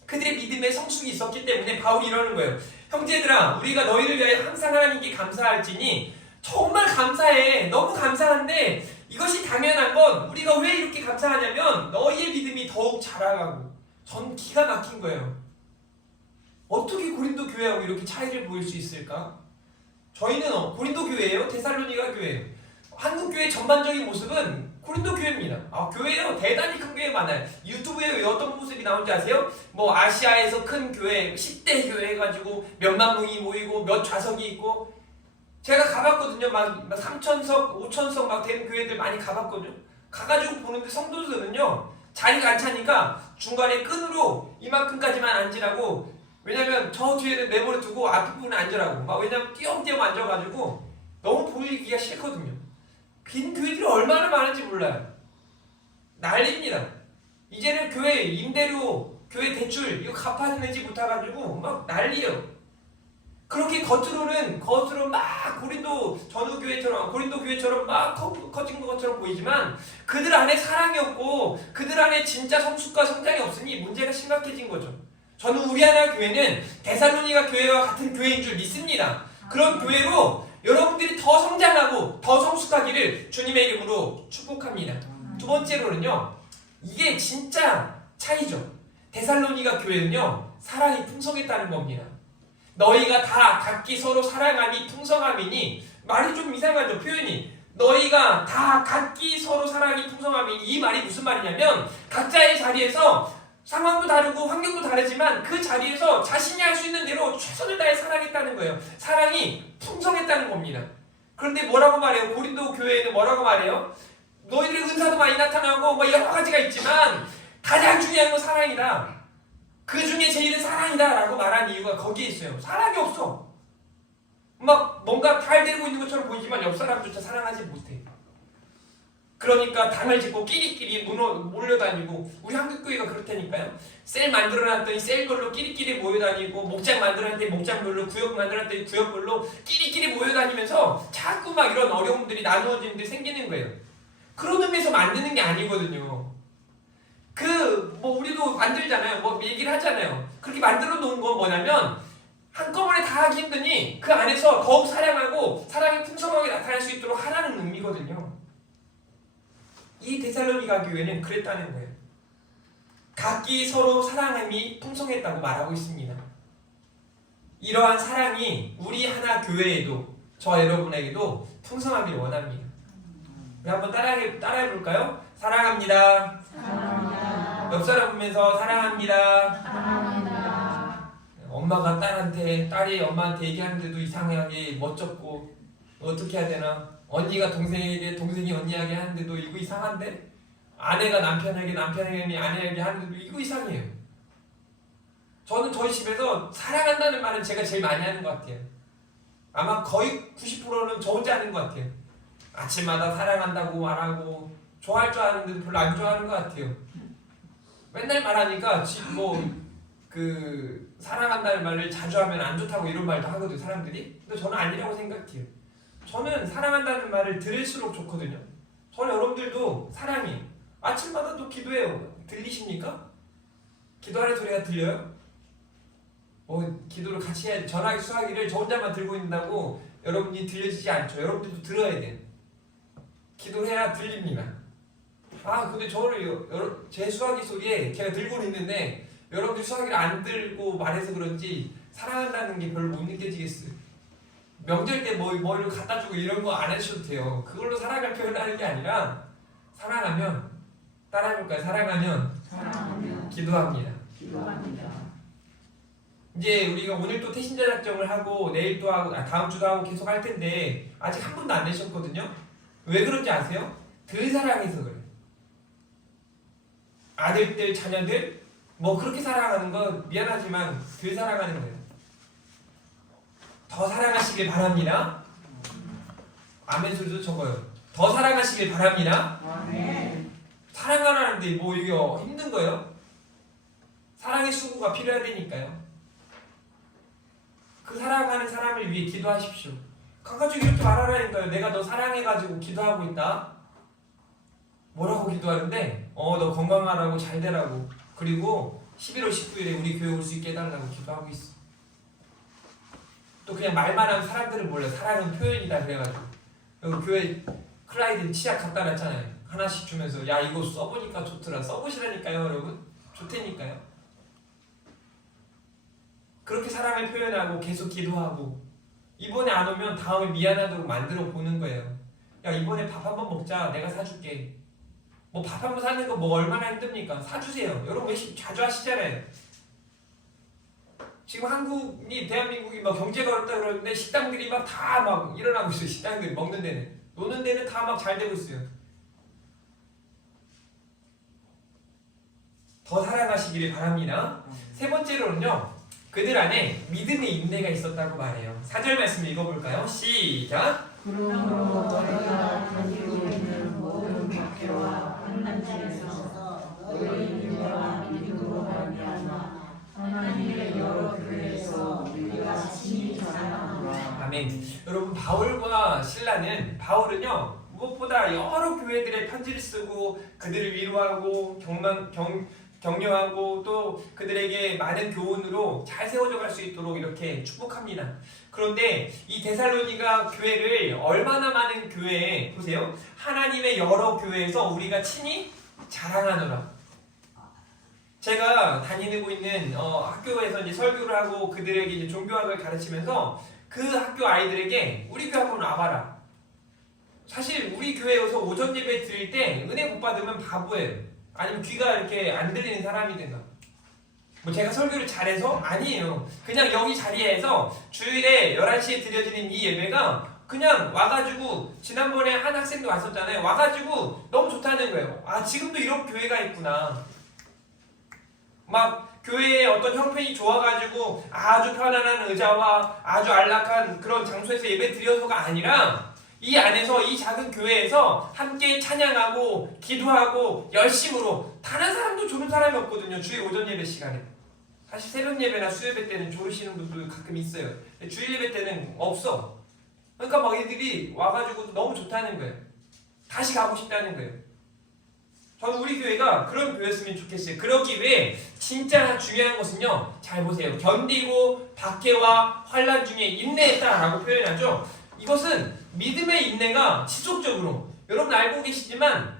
그들의 믿음의 성숙이 있었기 때문에 바울이 이러는 거예요. 형제들아 우리가 너희를 위하여 항상 하나님께 감사할지니 정말 감사해. 너무 감사한데 이것이 당연한 건 우리가 왜 이렇게 감사하냐면 너희의 믿음이 더욱 자라가고 전 기가 막힌 거예요. 어떻게 고린도 교회하고 이렇게 차이를 보일 수 있을까? 저희는 고린도 교회예요? 데살로니가 교회예요? 한국 교회 전반적인 모습은 고린도 교회입니다. 교회요 대단히 큰 교회 많아요. 유튜브에 어떤 모습이 나오는지 아세요? 뭐 아시아에서 큰 교회 10대 교회 해가지고 몇만 명이 모이고 몇 좌석이 있고 제가 가봤거든요. 막 3,000석, 5,000석 막 되는 교회들 많이 가봤거든요. 가가지고 보는데 성도들은요 자리가 안 차니까 중간에 끈으로 이만큼까지만 앉으라고. 왜냐면 저 뒤에는 내버려 두고 앞부분에 앉으라고. 막 왜냐면 띄엄띄엄 앉아가지고 너무 보이기가 싫거든요. 빈 교회들이 얼마나 많은지 몰라요. 난립니다. 이제는 교회 임대료, 교회 대출 이거 갚아내지 못해가지고 막 난리예요. 그렇게 겉으로 막 고린도 교회처럼 막 커진 것처럼 보이지만 그들 안에 사랑이 없고 그들 안에 진짜 성숙과 성장이 없으니 문제가 심각해진 거죠. 저는 우리 하나 교회는 데살로니가 교회와 같은 교회인 줄 믿습니다. 그런 교회로 여러분들이 더 성장하고 더 성숙하기를 주님의 이름으로 축복합니다. 두 번째로는요, 이게 진짜 차이죠. 데살로니가 교회는요 사랑이 풍성했다는 겁니다. 너희가 다 각기 서로 사랑함이 풍성함이니, 말이 좀 이상하죠 표현이. 너희가 다 각기 서로 사랑이 풍성함이니, 이 말이 무슨 말이냐면 각자의 자리에서 상황도 다르고 환경도 다르지만 그 자리에서 자신이 할 수 있는 대로 최선을 다해 사랑했다는 거예요. 사랑이 풍성했다는 겁니다. 그런데 뭐라고 말해요? 고린도 교회에는 뭐라고 말해요? 너희들의 은사도 많이 나타나고 뭐 여러 가지가 있지만 가장 중요한 건 사랑이다. 그 중에 제일은 사랑이다 라고 말한 이유가 거기에 있어요. 사랑이 없어. 막 뭔가 잘 되고 있는 것처럼 보이지만 옆 사람조차 사랑하지 못해. 그러니까 당을 짓고 끼리끼리 몰려다니고, 우리 한국교회가 그렇다니까요. 셀 만들어놨더니 셀별로 끼리끼리 모여다니고, 목장 만들어놨더니 목장별로, 구역 만들어놨더니 구역별로 끼리끼리 모여다니면서 자꾸 막 이런 어려움들이 나누어지는 데 생기는 거예요. 그런 의미에서 만드는 게 아니거든요. 우리도 만들잖아요. 얘기를 하잖아요. 그렇게 만들어 놓은 건 뭐냐면, 한꺼번에 다 하기 힘드니 그 안에서 더욱 사랑하고 사랑이 풍성하게 나타날 수 있도록 하라는 의미거든요. 이 데살로니가 교회는 그랬다는 거예요. 각기 서로 사랑함이 풍성했다고 말하고 있습니다. 이러한 사랑이 우리 하나 교회에도, 저 여러분에게도 풍성하길 원합니다. 우리 한번 따라해 볼까요? 사랑합니다. 사랑합니다. 옆 사람 보면서 사랑합니다. 사랑합니다. 엄마가 딸이 엄마한테 얘기하는데도 이상하게 멋쩍고, 어떻게 해야 되나? 언니가 동생에게, 동생이 언니에게 하는데도 이거 이상한데? 아내가 남편에게, 남편이 아내에게 하는데도 이거 이상해요. 저는 저희 집에서 사랑한다는 말은 제가 제일 많이 하는 것 같아요. 아마 거의 90%는 저 혼자 하는 것 같아요. 아침마다 사랑한다고 말하고, 좋아할 줄 아는데도 별로 안 좋아하는 것 같아요. 맨날 말하니까 사랑한다는 말을 자주 하면 안 좋다고 이런 말도 하거든요, 사람들이. 근데 저는 아니라고 생각해요. 저는 사랑한다는 말을 들을수록 좋거든요. 저는 여러분들도 사랑해. 아침마다 또 기도해요. 들리십니까? 기도하는 소리가 들려요? 기도를 같이 해야 돼. 전화기 수화기를 저 혼자만 들고 있는다고 여러분이 들려지지 않죠. 여러분들도 들어야 돼요. 기도를 해야 들립니다. 근데 저는 제 수화기 소리에 제가 들고 있는데 여러분들 수화기를 안 들고 말해서 그런지 사랑한다는 게 별로 못 느껴지겠어요. 명절 때 뭐를 갖다 주고 이런 거 안 하셔도 돼요. 그걸로 사랑을 표현하는 게 아니라, 사랑하면, 따라해볼까요? 사랑하면 기도합니다. 이제 우리가 오늘 또 태신자 작정을 하고 내일 또 하고 다음 주도 하고 계속 할 텐데 아직 한 분도 안 내셨거든요. 왜 그런지 아세요? 덜 사랑해서 그래요. 아들들, 자녀들 그렇게 사랑하는 거 미안하지만 덜 사랑하는 거예요. 더 사랑하시길 바랍니다. 아멘 소리도 적어요. 더 사랑하시길 바랍니다. 아멘. 사랑하라는데 이게 힘든 거예요? 사랑의 수고가 필요하다니까요. 그 사랑하는 사람을 위해 기도하십시오. 가가지고 이렇게 말하라니까요. 내가 너 사랑해가지고 기도하고 있다. 뭐라고 기도하는데? 너 건강하라고, 잘 되라고, 그리고 11월 19일에 우리 교회 올 수 있게 해달라고 기도하고 있어. 또 그냥 말만 하면 사람들은 몰라요. 사랑은 표현이다 그래가지고 여기 교회 클라이드 치약 갖다 놨잖아요. 하나씩 주면서 야 이거 써보니까 좋더라. 써보시라니까요 여러분. 좋다니까요. 그렇게 사랑을 표현하고 계속 기도하고, 이번에 안 오면 다음에 미안하도록 만들어 보는 거예요. 야 이번에 밥 한번 먹자. 내가 사줄게. 밥 한번 사는 거 얼마나 힘듭니까? 사주세요. 여러분 왜 자주 하시잖아요. 지금 대한민국이 경제가 어렵다 그러는데 식당들이 다 일어나고 있어요. 식당들이 먹는 데는, 노는 데는 다 잘 되고 있어요. 더 사랑하시기를 바랍니다. 세 번째로는요, 그들 안에 믿음의 인내가 있었다고 말해요. 4절 말씀 읽어볼까요? 시작. 그러므로 너희가 가지고 있는 모든 박해와 환난중에서 너희 인내와 믿음으로 말미암아 하나님의 여러 교회에서 우리가 친히 자랑하노라. 아멘. 여러분, 바울은요 무엇보다 여러 교회들의 편지를 쓰고 그들을 위로하고 격려하고 또 그들에게 많은 교훈으로 잘 세워져 갈 수 있도록 이렇게 축복합니다. 그런데 이 데살로니가 교회를 얼마나 많은 교회에, 보세요, 하나님의 여러 교회에서 우리가 친히 자랑하노라. 제가 다니고 있는 학교에서 이제 설교를 하고 그들에게 이제 종교학을 가르치면서 그 학교 아이들에게 우리 교회 한번 와봐라. 사실 우리 교회에서 오전 예배 드릴 때 은혜 못 받으면 바보예요. 아니면 귀가 이렇게 안 들리는 사람이든가. 제가 설교를 잘해서? 아니에요. 그냥 여기 자리에서 주일에 11시에 드려지는 이 예배가 그냥 와가지고, 지난번에 한 학생도 왔었잖아요. 와가지고 너무 좋다는 거예요. 지금도 이런 교회가 있구나. 교회의 어떤 형편이 좋아가지고 아주 편안한 의자와 아주 안락한 그런 장소에서 예배 드려서가 아니라 이 안에서 이 작은 교회에서 함께 찬양하고 기도하고 열심으로 단 한 사람도 조는 사람이 없거든요. 주일 오전 예배 시간에. 사실 새벽 예배나 수요예배 때는 조르시는 분도 가끔 있어요. 근데 주일 예배 때는 없어. 그러니까 막 애들이 와가지고 너무 좋다는 거예요. 다시 가고 싶다는 거예요. 저는 우리 교회가 그런 교회였으면 좋겠어요. 그러기 위해 진짜 중요한 것은요. 잘 보세요. 견디고 박해와 환난 중에 인내했다라고 표현하죠. 이것은 믿음의 인내가 지속적으로, 여러분 알고 계시지만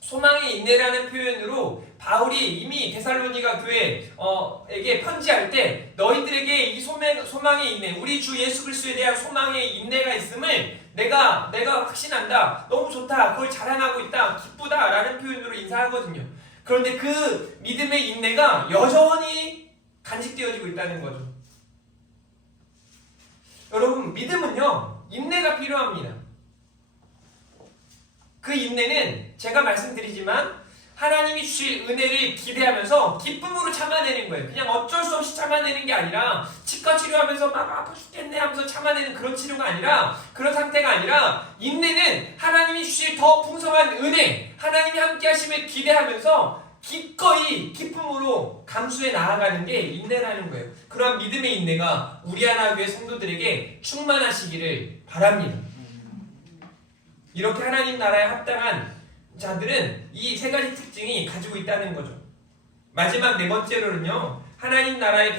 소망의 인내라는 표현으로 바울이 이미 데살로니가 교회에게 편지할 때 너희들에게 이 소망의 인내, 우리 주 예수 그리스도에 대한 소망의 인내가 있음을 내가 확신한다. 너무 좋다. 그걸 자랑하고 있다. 기쁘다. 라는 표현으로 인사하거든요. 그런데 그 믿음의 인내가 여전히 간직되어지고 있다는 거죠. 여러분, 믿음은요, 인내가 필요합니다. 그 인내는 제가 말씀드리지만 하나님이 주실 은혜를 기대하면서 기쁨으로 참아내는 거예요. 그냥 어쩔 수 없이 참아내는 게 아니라 치과 치료하면서 막 아파 죽겠네 하면서 참아내는 그런 치료가 아니라, 그런 상태가 아니라, 인내는 하나님이 주실 더 풍성한 은혜, 하나님이 함께 하심을 기대하면서 기꺼이 기쁨으로 감수해 나아가는 게 인내라는 거예요. 그러한 믿음의 인내가 우리 하나교회 성도들에게 충만하시기를 바랍니다. 이렇게 하나님 나라에 합당한 자들은 이 세 가지 특징이 가지고 있다는 거죠. 마지막 네 번째로는요, 하나님 나라의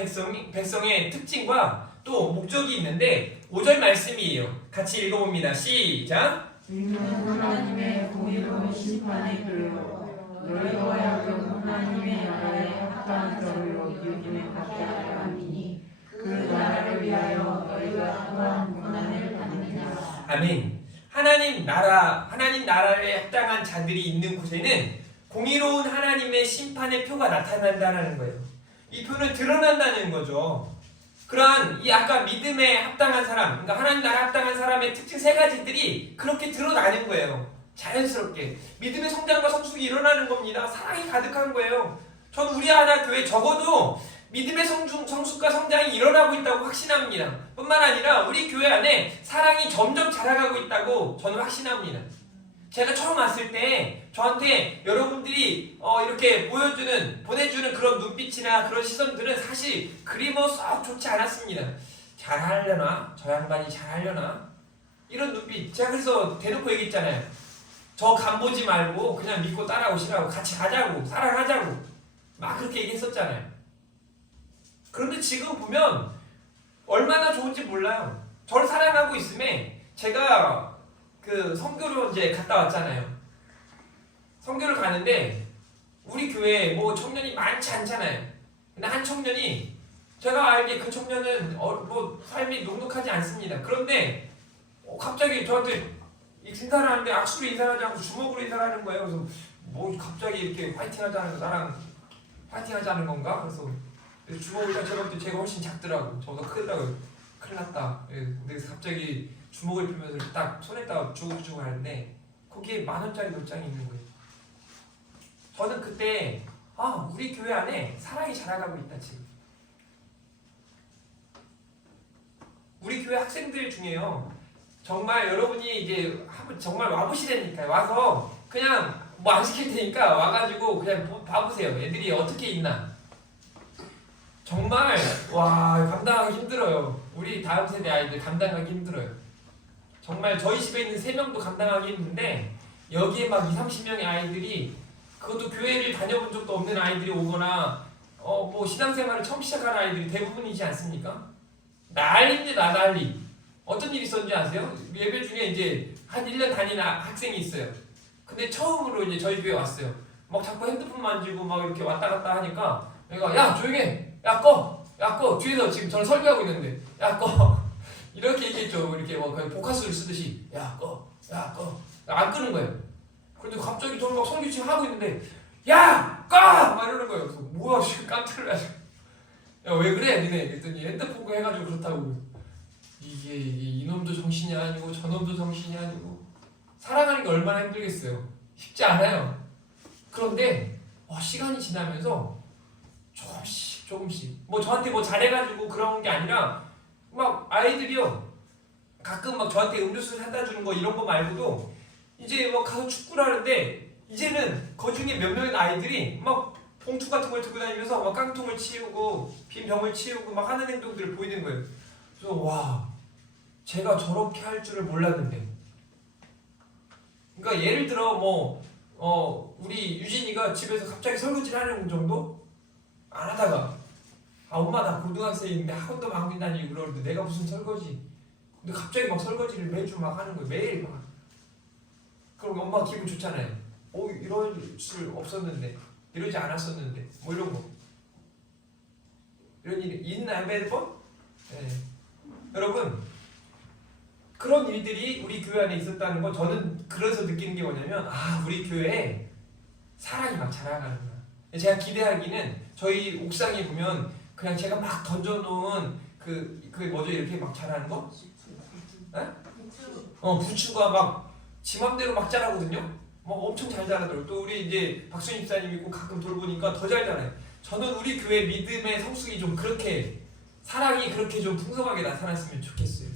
백성의 특징과 또 목적이 있는데 5절 말씀이에요. 같이 읽어봅니다. 시작. 이는 하나님의 공의로운 심판의 교회요 너희와 하여금 하나님의 나라에 합당한 자들로 이름을 받게 하려 함이니 그 나라를 위하여 너희가 또한 고난을 받느니라. 아멘. 하나님 나라에 합당한 자들이 있는 곳에는 공의로운 하나님의 심판의 표가 나타난다는 거예요. 이 표는 드러난다는 거죠. 그러한 이 아까 믿음에 합당한 사람, 그러니까 하나님 나라에 합당한 사람의 특징 세 가지들이 그렇게 드러나는 거예요. 자연스럽게 믿음의 성장과 성숙이 일어나는 겁니다. 사랑이 가득한 거예요. 전 우리 하나 교회 적어도 믿음의 성숙과 성장이 일어나고 있다고 확신합니다. 뿐만 아니라 우리 교회 안에 사랑이 점점 자라가고 있다고 저는 확신합니다. 제가 처음 왔을 때 저한테 여러분들이 이렇게 보내주는 그런 눈빛이나 그런 시선들은 사실 그리 뭐 썩 좋지 않았습니다. 잘하려나? 저 양반이 잘하려나? 이런 눈빛. 제가 그래서 대놓고 얘기했잖아요. 저 간보지 말고 그냥 믿고 따라오시라고, 같이 가자고, 사랑하자고 막 그렇게 얘기했었잖아요. 그런데 지금 보면 얼마나 좋은지 몰라요. 저를 사랑하고 있음에 제가 그 선교로 이제 갔다 왔잖아요. 선교를 가는데 우리 교회에 뭐 청년이 많지 않잖아요. 근데 한 청년이, 제가 알기에 그 청년은 뭐 삶이 녹록하지 않습니다. 그런데 갑자기 저한테 인사를 하는데 악수로 인사를 하지 않고 주먹으로 인사를 하는 거예요. 그래서 뭐 갑자기 이렇게 파이팅 하자는 거, 나랑 파이팅 하자는 건가? 그래서 주먹을 딱 제가 볼 때 제가 훨씬 작더라고. 저보다 크더라고요. 큰일 났다. 근데 갑자기 주먹을 펴면서 딱 손에다가 주고 하는데 거기에 10,000원짜리 노트장이 있는 거예요. 저는 그때 우리 교회 안에 사랑이 자라가고 있다 지금. 우리 교회 학생들 중에요. 정말 여러분이 이제 정말 와보시라니까요. 와서 그냥 뭐 안 시킬 테니까 와가지고 그냥 봐보세요. 애들이 어떻게 있나. 정말 감당하기 힘들어요. 우리 다음 세대 아이들 감당하기 힘들어요. 정말 저희 집에 있는 3명도 감당하기 힘든데 여기에 막 20-30명의 아이들이, 그것도 교회를 다녀본 적도 없는 아이들이 오거나 뭐 신앙생활을 처음 시작하는 아이들이 대부분이지 않습니까? 난리입니다. 난리. 어떤 일이 있었는지 아세요? 예배 중에 이제 한 1년 다니는 학생이 있어요. 근데 처음으로 이제 저희 교회 왔어요. 막 자꾸 핸드폰 만지고 막 이렇게 왔다 갔다 하니까 내가 야 조용해! 야 꺼! 뒤에서 지금 저를 설교하고 있는데 야 꺼! 이렇게 얘기했죠. 이렇게 뭐 거의 복화술을 쓰듯이 야 꺼! 안 끄는 거예요. 그런데 갑자기 저를 막 설교 지금 하고 있는데 야 꺼! 막 이러는 거예요. 그래서 뭐야 지금 깜짝 놀라서 야 왜 그래 니네? 그랬더니 핸드폰 거 해가지고 그렇다고. 이게 이놈도 정신이 아니고 저놈도 정신이 아니고. 사랑하는 게 얼마나 힘들겠어요. 쉽지 않아요. 그런데 시간이 지나면서 조금씩 뭐 저한테 뭐 잘해가지고 그런 게 아니라 막 아이들이요 가끔 막 저한테 음료수 사다 주는 거 이런 거 말고도 이제 뭐 가서 축구를 하는데 이제는 그 중에 몇 명의 아이들이 막 봉투 같은 걸 들고 다니면서 막 깡통을 치우고 빈 병을 치우고 막 하는 행동들을 보이는 거예요. 그래서 와, 제가 저렇게 할 줄을 몰랐는데. 그러니까 예를 들어 우리 유진이가 집에서 갑자기 설거지를 하는 정도 안 하다가 엄마 나 고등학생인데 학원도 막 다니고 그러는데 내가 무슨 설거지. 근데 갑자기 막 설거지를 매주 막 하는 거예요. 매일 막. 그럼 엄마 기분 좋잖아요. 이럴 줄 없었는데, 이러지 않았었는데, 뭐 이런 거. 이런 일이 있나요, 매번? 네. 여러분, 그런 일들이 우리 교회 안에 있었다는 건 저는 그래서 느끼는 게 뭐냐면, 우리 교회에 사랑이 막 자라가는구나. 제가 기대하기는 저희 옥상에 보면 그냥 제가 막 던져놓은 그 뭐죠, 이렇게 막 자라는 거? 네? 부추가 막 지 맘대로 막 자라거든요. 엄청 잘 자라더라고요. 또 우리 이제 박순희 집사님 있고 가끔 돌보니까 더 잘 자라요. 저는 우리 교회 믿음의 성숙이 좀 그렇게 사랑이 그렇게 좀 풍성하게 나타났으면 좋겠어요.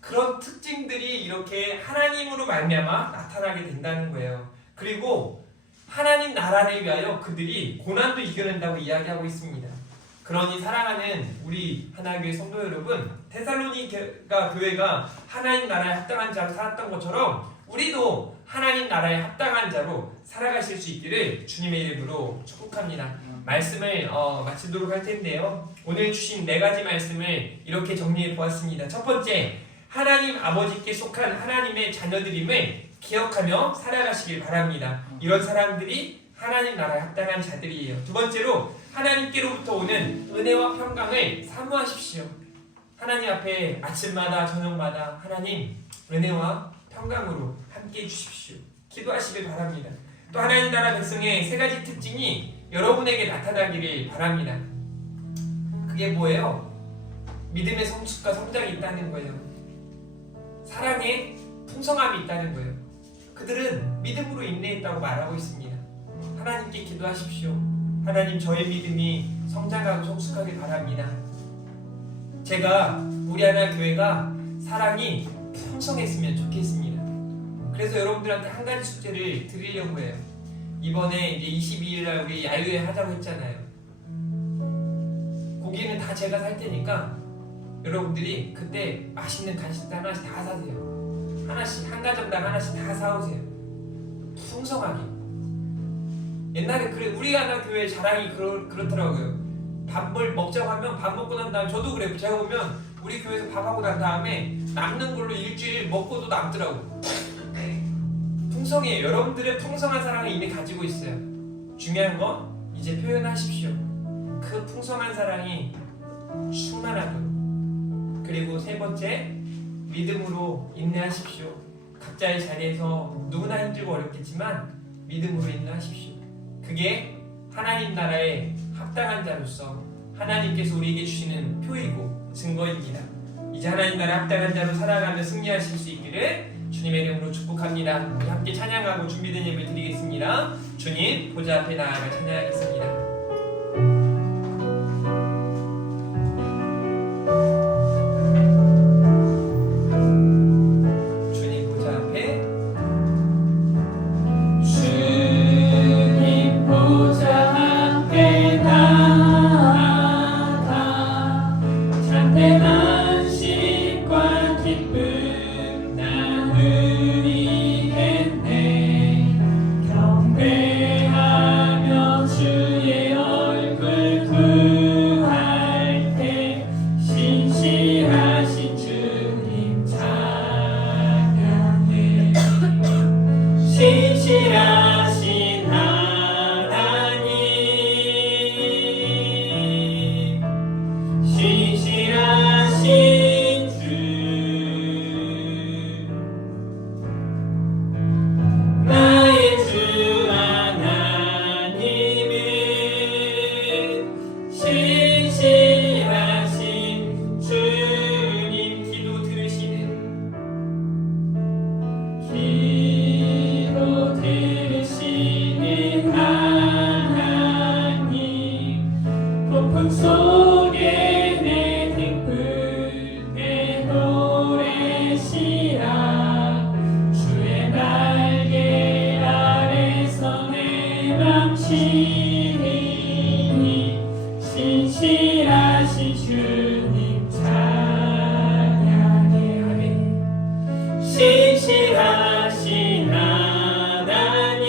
그런 특징들이 이렇게 하나님으로 말미암아 나타나게 된다는 거예요. 그리고 하나님 나라를 위하여 그들이 고난도 이겨낸다고 이야기하고 있습니다. 그러니 사랑하는 우리 하나교회 성도 여러분, 데살로니가 교회가 하나님 나라에 합당한 자로 살았던 것처럼 우리도 하나님 나라에 합당한 자로 살아가실 수 있기를 주님의 이름으로 축복합니다. 말씀을 마치도록 할 텐데요. 오늘 주신 4가지 말씀을 이렇게 정리해 보았습니다. 첫 번째, 하나님 아버지께 속한 하나님의 자녀들임을 기억하며 살아가시길 바랍니다. 이런 사람들이 하나님 나라에 합당한 자들이에요. 두 번째로, 하나님께로부터 오는 은혜와 평강을 사모하십시오. 하나님 앞에 아침마다 저녁마다 하나님 은혜와 평강으로 함께 해주십시오. 기도하시길 바랍니다. 또 하나님 나라 백성의 3가지 특징이 여러분에게 나타나기를 바랍니다. 그게 뭐예요? 믿음의 성숙과 성장이 있다는 거예요. 사랑의 풍성함이 있다는 거예요. 그들은 믿음으로 인내했다고 말하고 있습니다. 하나님께 기도하십시오. 하나님, 저의 믿음이 성장하고 성숙하길 바랍니다. 제가 우리 하나 교회가 사랑이 풍성했으면 좋겠습니다. 그래서 여러분들한테 한 가지 숙제를 드리려고 해요. 이번에 이제 22일 날 우리 야유회 하자고 했잖아요. 고기는 다 제가 살 테니까 여러분들이 그때 맛있는 간식들 하나씩 다 사세요. 하나씩, 한 가정당 하나씩 다 사오세요. 풍성하게. 옛날에 그래, 우리 하나 교회 자랑이 그렇더라고요. 밥을 먹자고 하면 밥 먹고 난 다음에, 저도 그래요. 제가 보면 우리 교회에서 밥하고 난 다음에 남는 걸로 일주일 먹고도 남더라고. 풍성해요. 여러분들의 풍성한 사랑을 이미 가지고 있어요. 중요한 건 이제 표현하십시오. 그 풍성한 사랑이 충만하도록. 그리고 3번째, 믿음으로 인내하십시오. 각자의 자리에서 누구나 힘들고 어렵겠지만 믿음으로 인내하십시오. 그게 하나님 나라에 합당한 자로서 하나님께서 우리에게 주시는 표이고 증거입니다. 이제 하나님 나라에 합당한 자로 살아가며 승리하실 수 있기를 주님의 이름으로 축복합니다. 우리 함께 찬양하고 준비된 예배 드리겠습니다. 주님 보좌 앞에 나아가 찬양하겠습니다. 기도 들으시는 신실하시니 신실하신 주님 찬양해. 아멘. 신실하신 하나님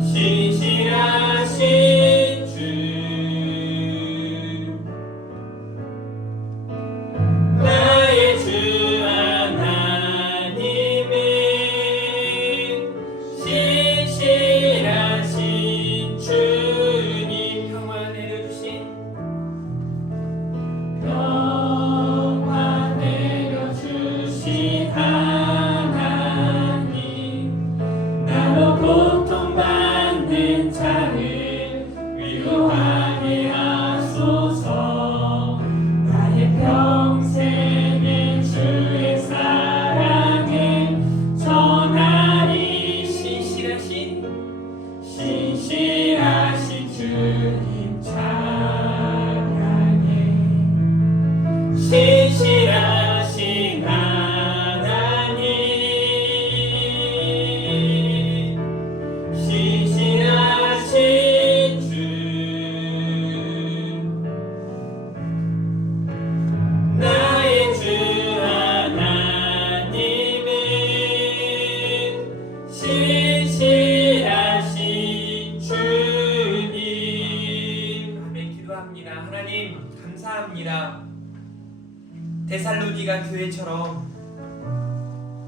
신실하신 주 나의 주 하나님은 신실하신 주님 평화 내려주신 평화 내려주신 하나님 나로 고통받는 자를 위로하게 하소서. 나의 평생을 주의 사랑을 전하리. 신실하신 주님 찬양해. 신실하신 하나님 신실하신 주 나의 주 하나님은 신실하신 주님. 아멘. 기도합니다. 하나님 감사합니다. 데살로니가 교회처럼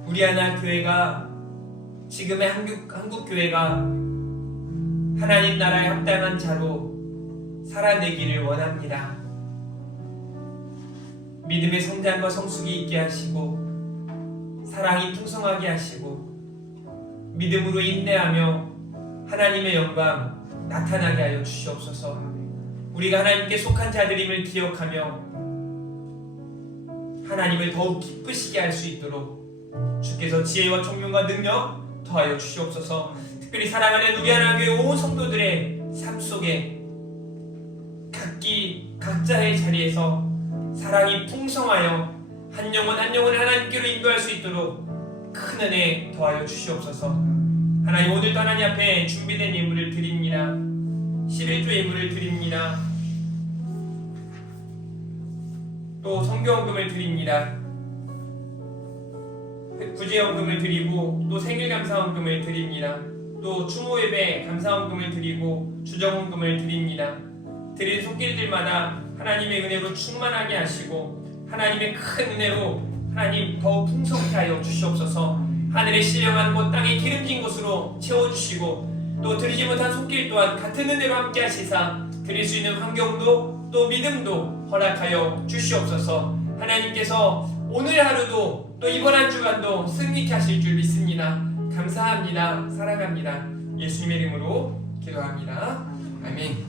우리 하나 교회가 지금의 한국 교회가 하나님 나라에 합당한 자로 살아내기를 원합니다. 믿음의 성장과 성숙이 있게 하시고 사랑이 풍성하게 하시고 믿음으로 인내하며 하나님의 영광 나타나게 하여 주시옵소서. 우리가 하나님께 속한 자들임을 기억하며 하나님을 더욱 기쁘시게 할 수 있도록 주께서 지혜와 총명과 능력 더하여 주시옵소서. 특별히 사랑하는 우리 하나님의 온 성도들의 삶 속에 각자의 자리에서 사랑이 풍성하여 한 영혼 한 영혼을 하나님께로 인도할 수 있도록 큰 은혜 더하여 주시옵소서. 하나님 오늘도 하나님 앞에 준비된 예물을 드립니다. 11조 예물을 드립니다. 또 성교헌금을 드립니다. 구제헌금을 드리고 또 생일감사헌금을 드립니다. 또 추모예배 감사헌금을 드리고 주정헌금을 드립니다. 드린 손길들마다 하나님의 은혜로 충만하게 하시고 하나님의 큰 은혜로 하나님 더욱 풍성케 하여 주시옵소서. 하늘의 신령한 곳 땅의 기름진 곳으로 채워주시고 또 드리지 못한 손길 또한 같은 은혜로 함께 하시사 드릴 수 있는 환경도 또 믿음도 허락하여 주시옵소서. 하나님께서 오늘 하루도 또 이번 한 주간도 승리케 하실 줄 믿습니다. 감사합니다. 사랑합니다. 예수님의 이름으로 기도합니다. 아멘.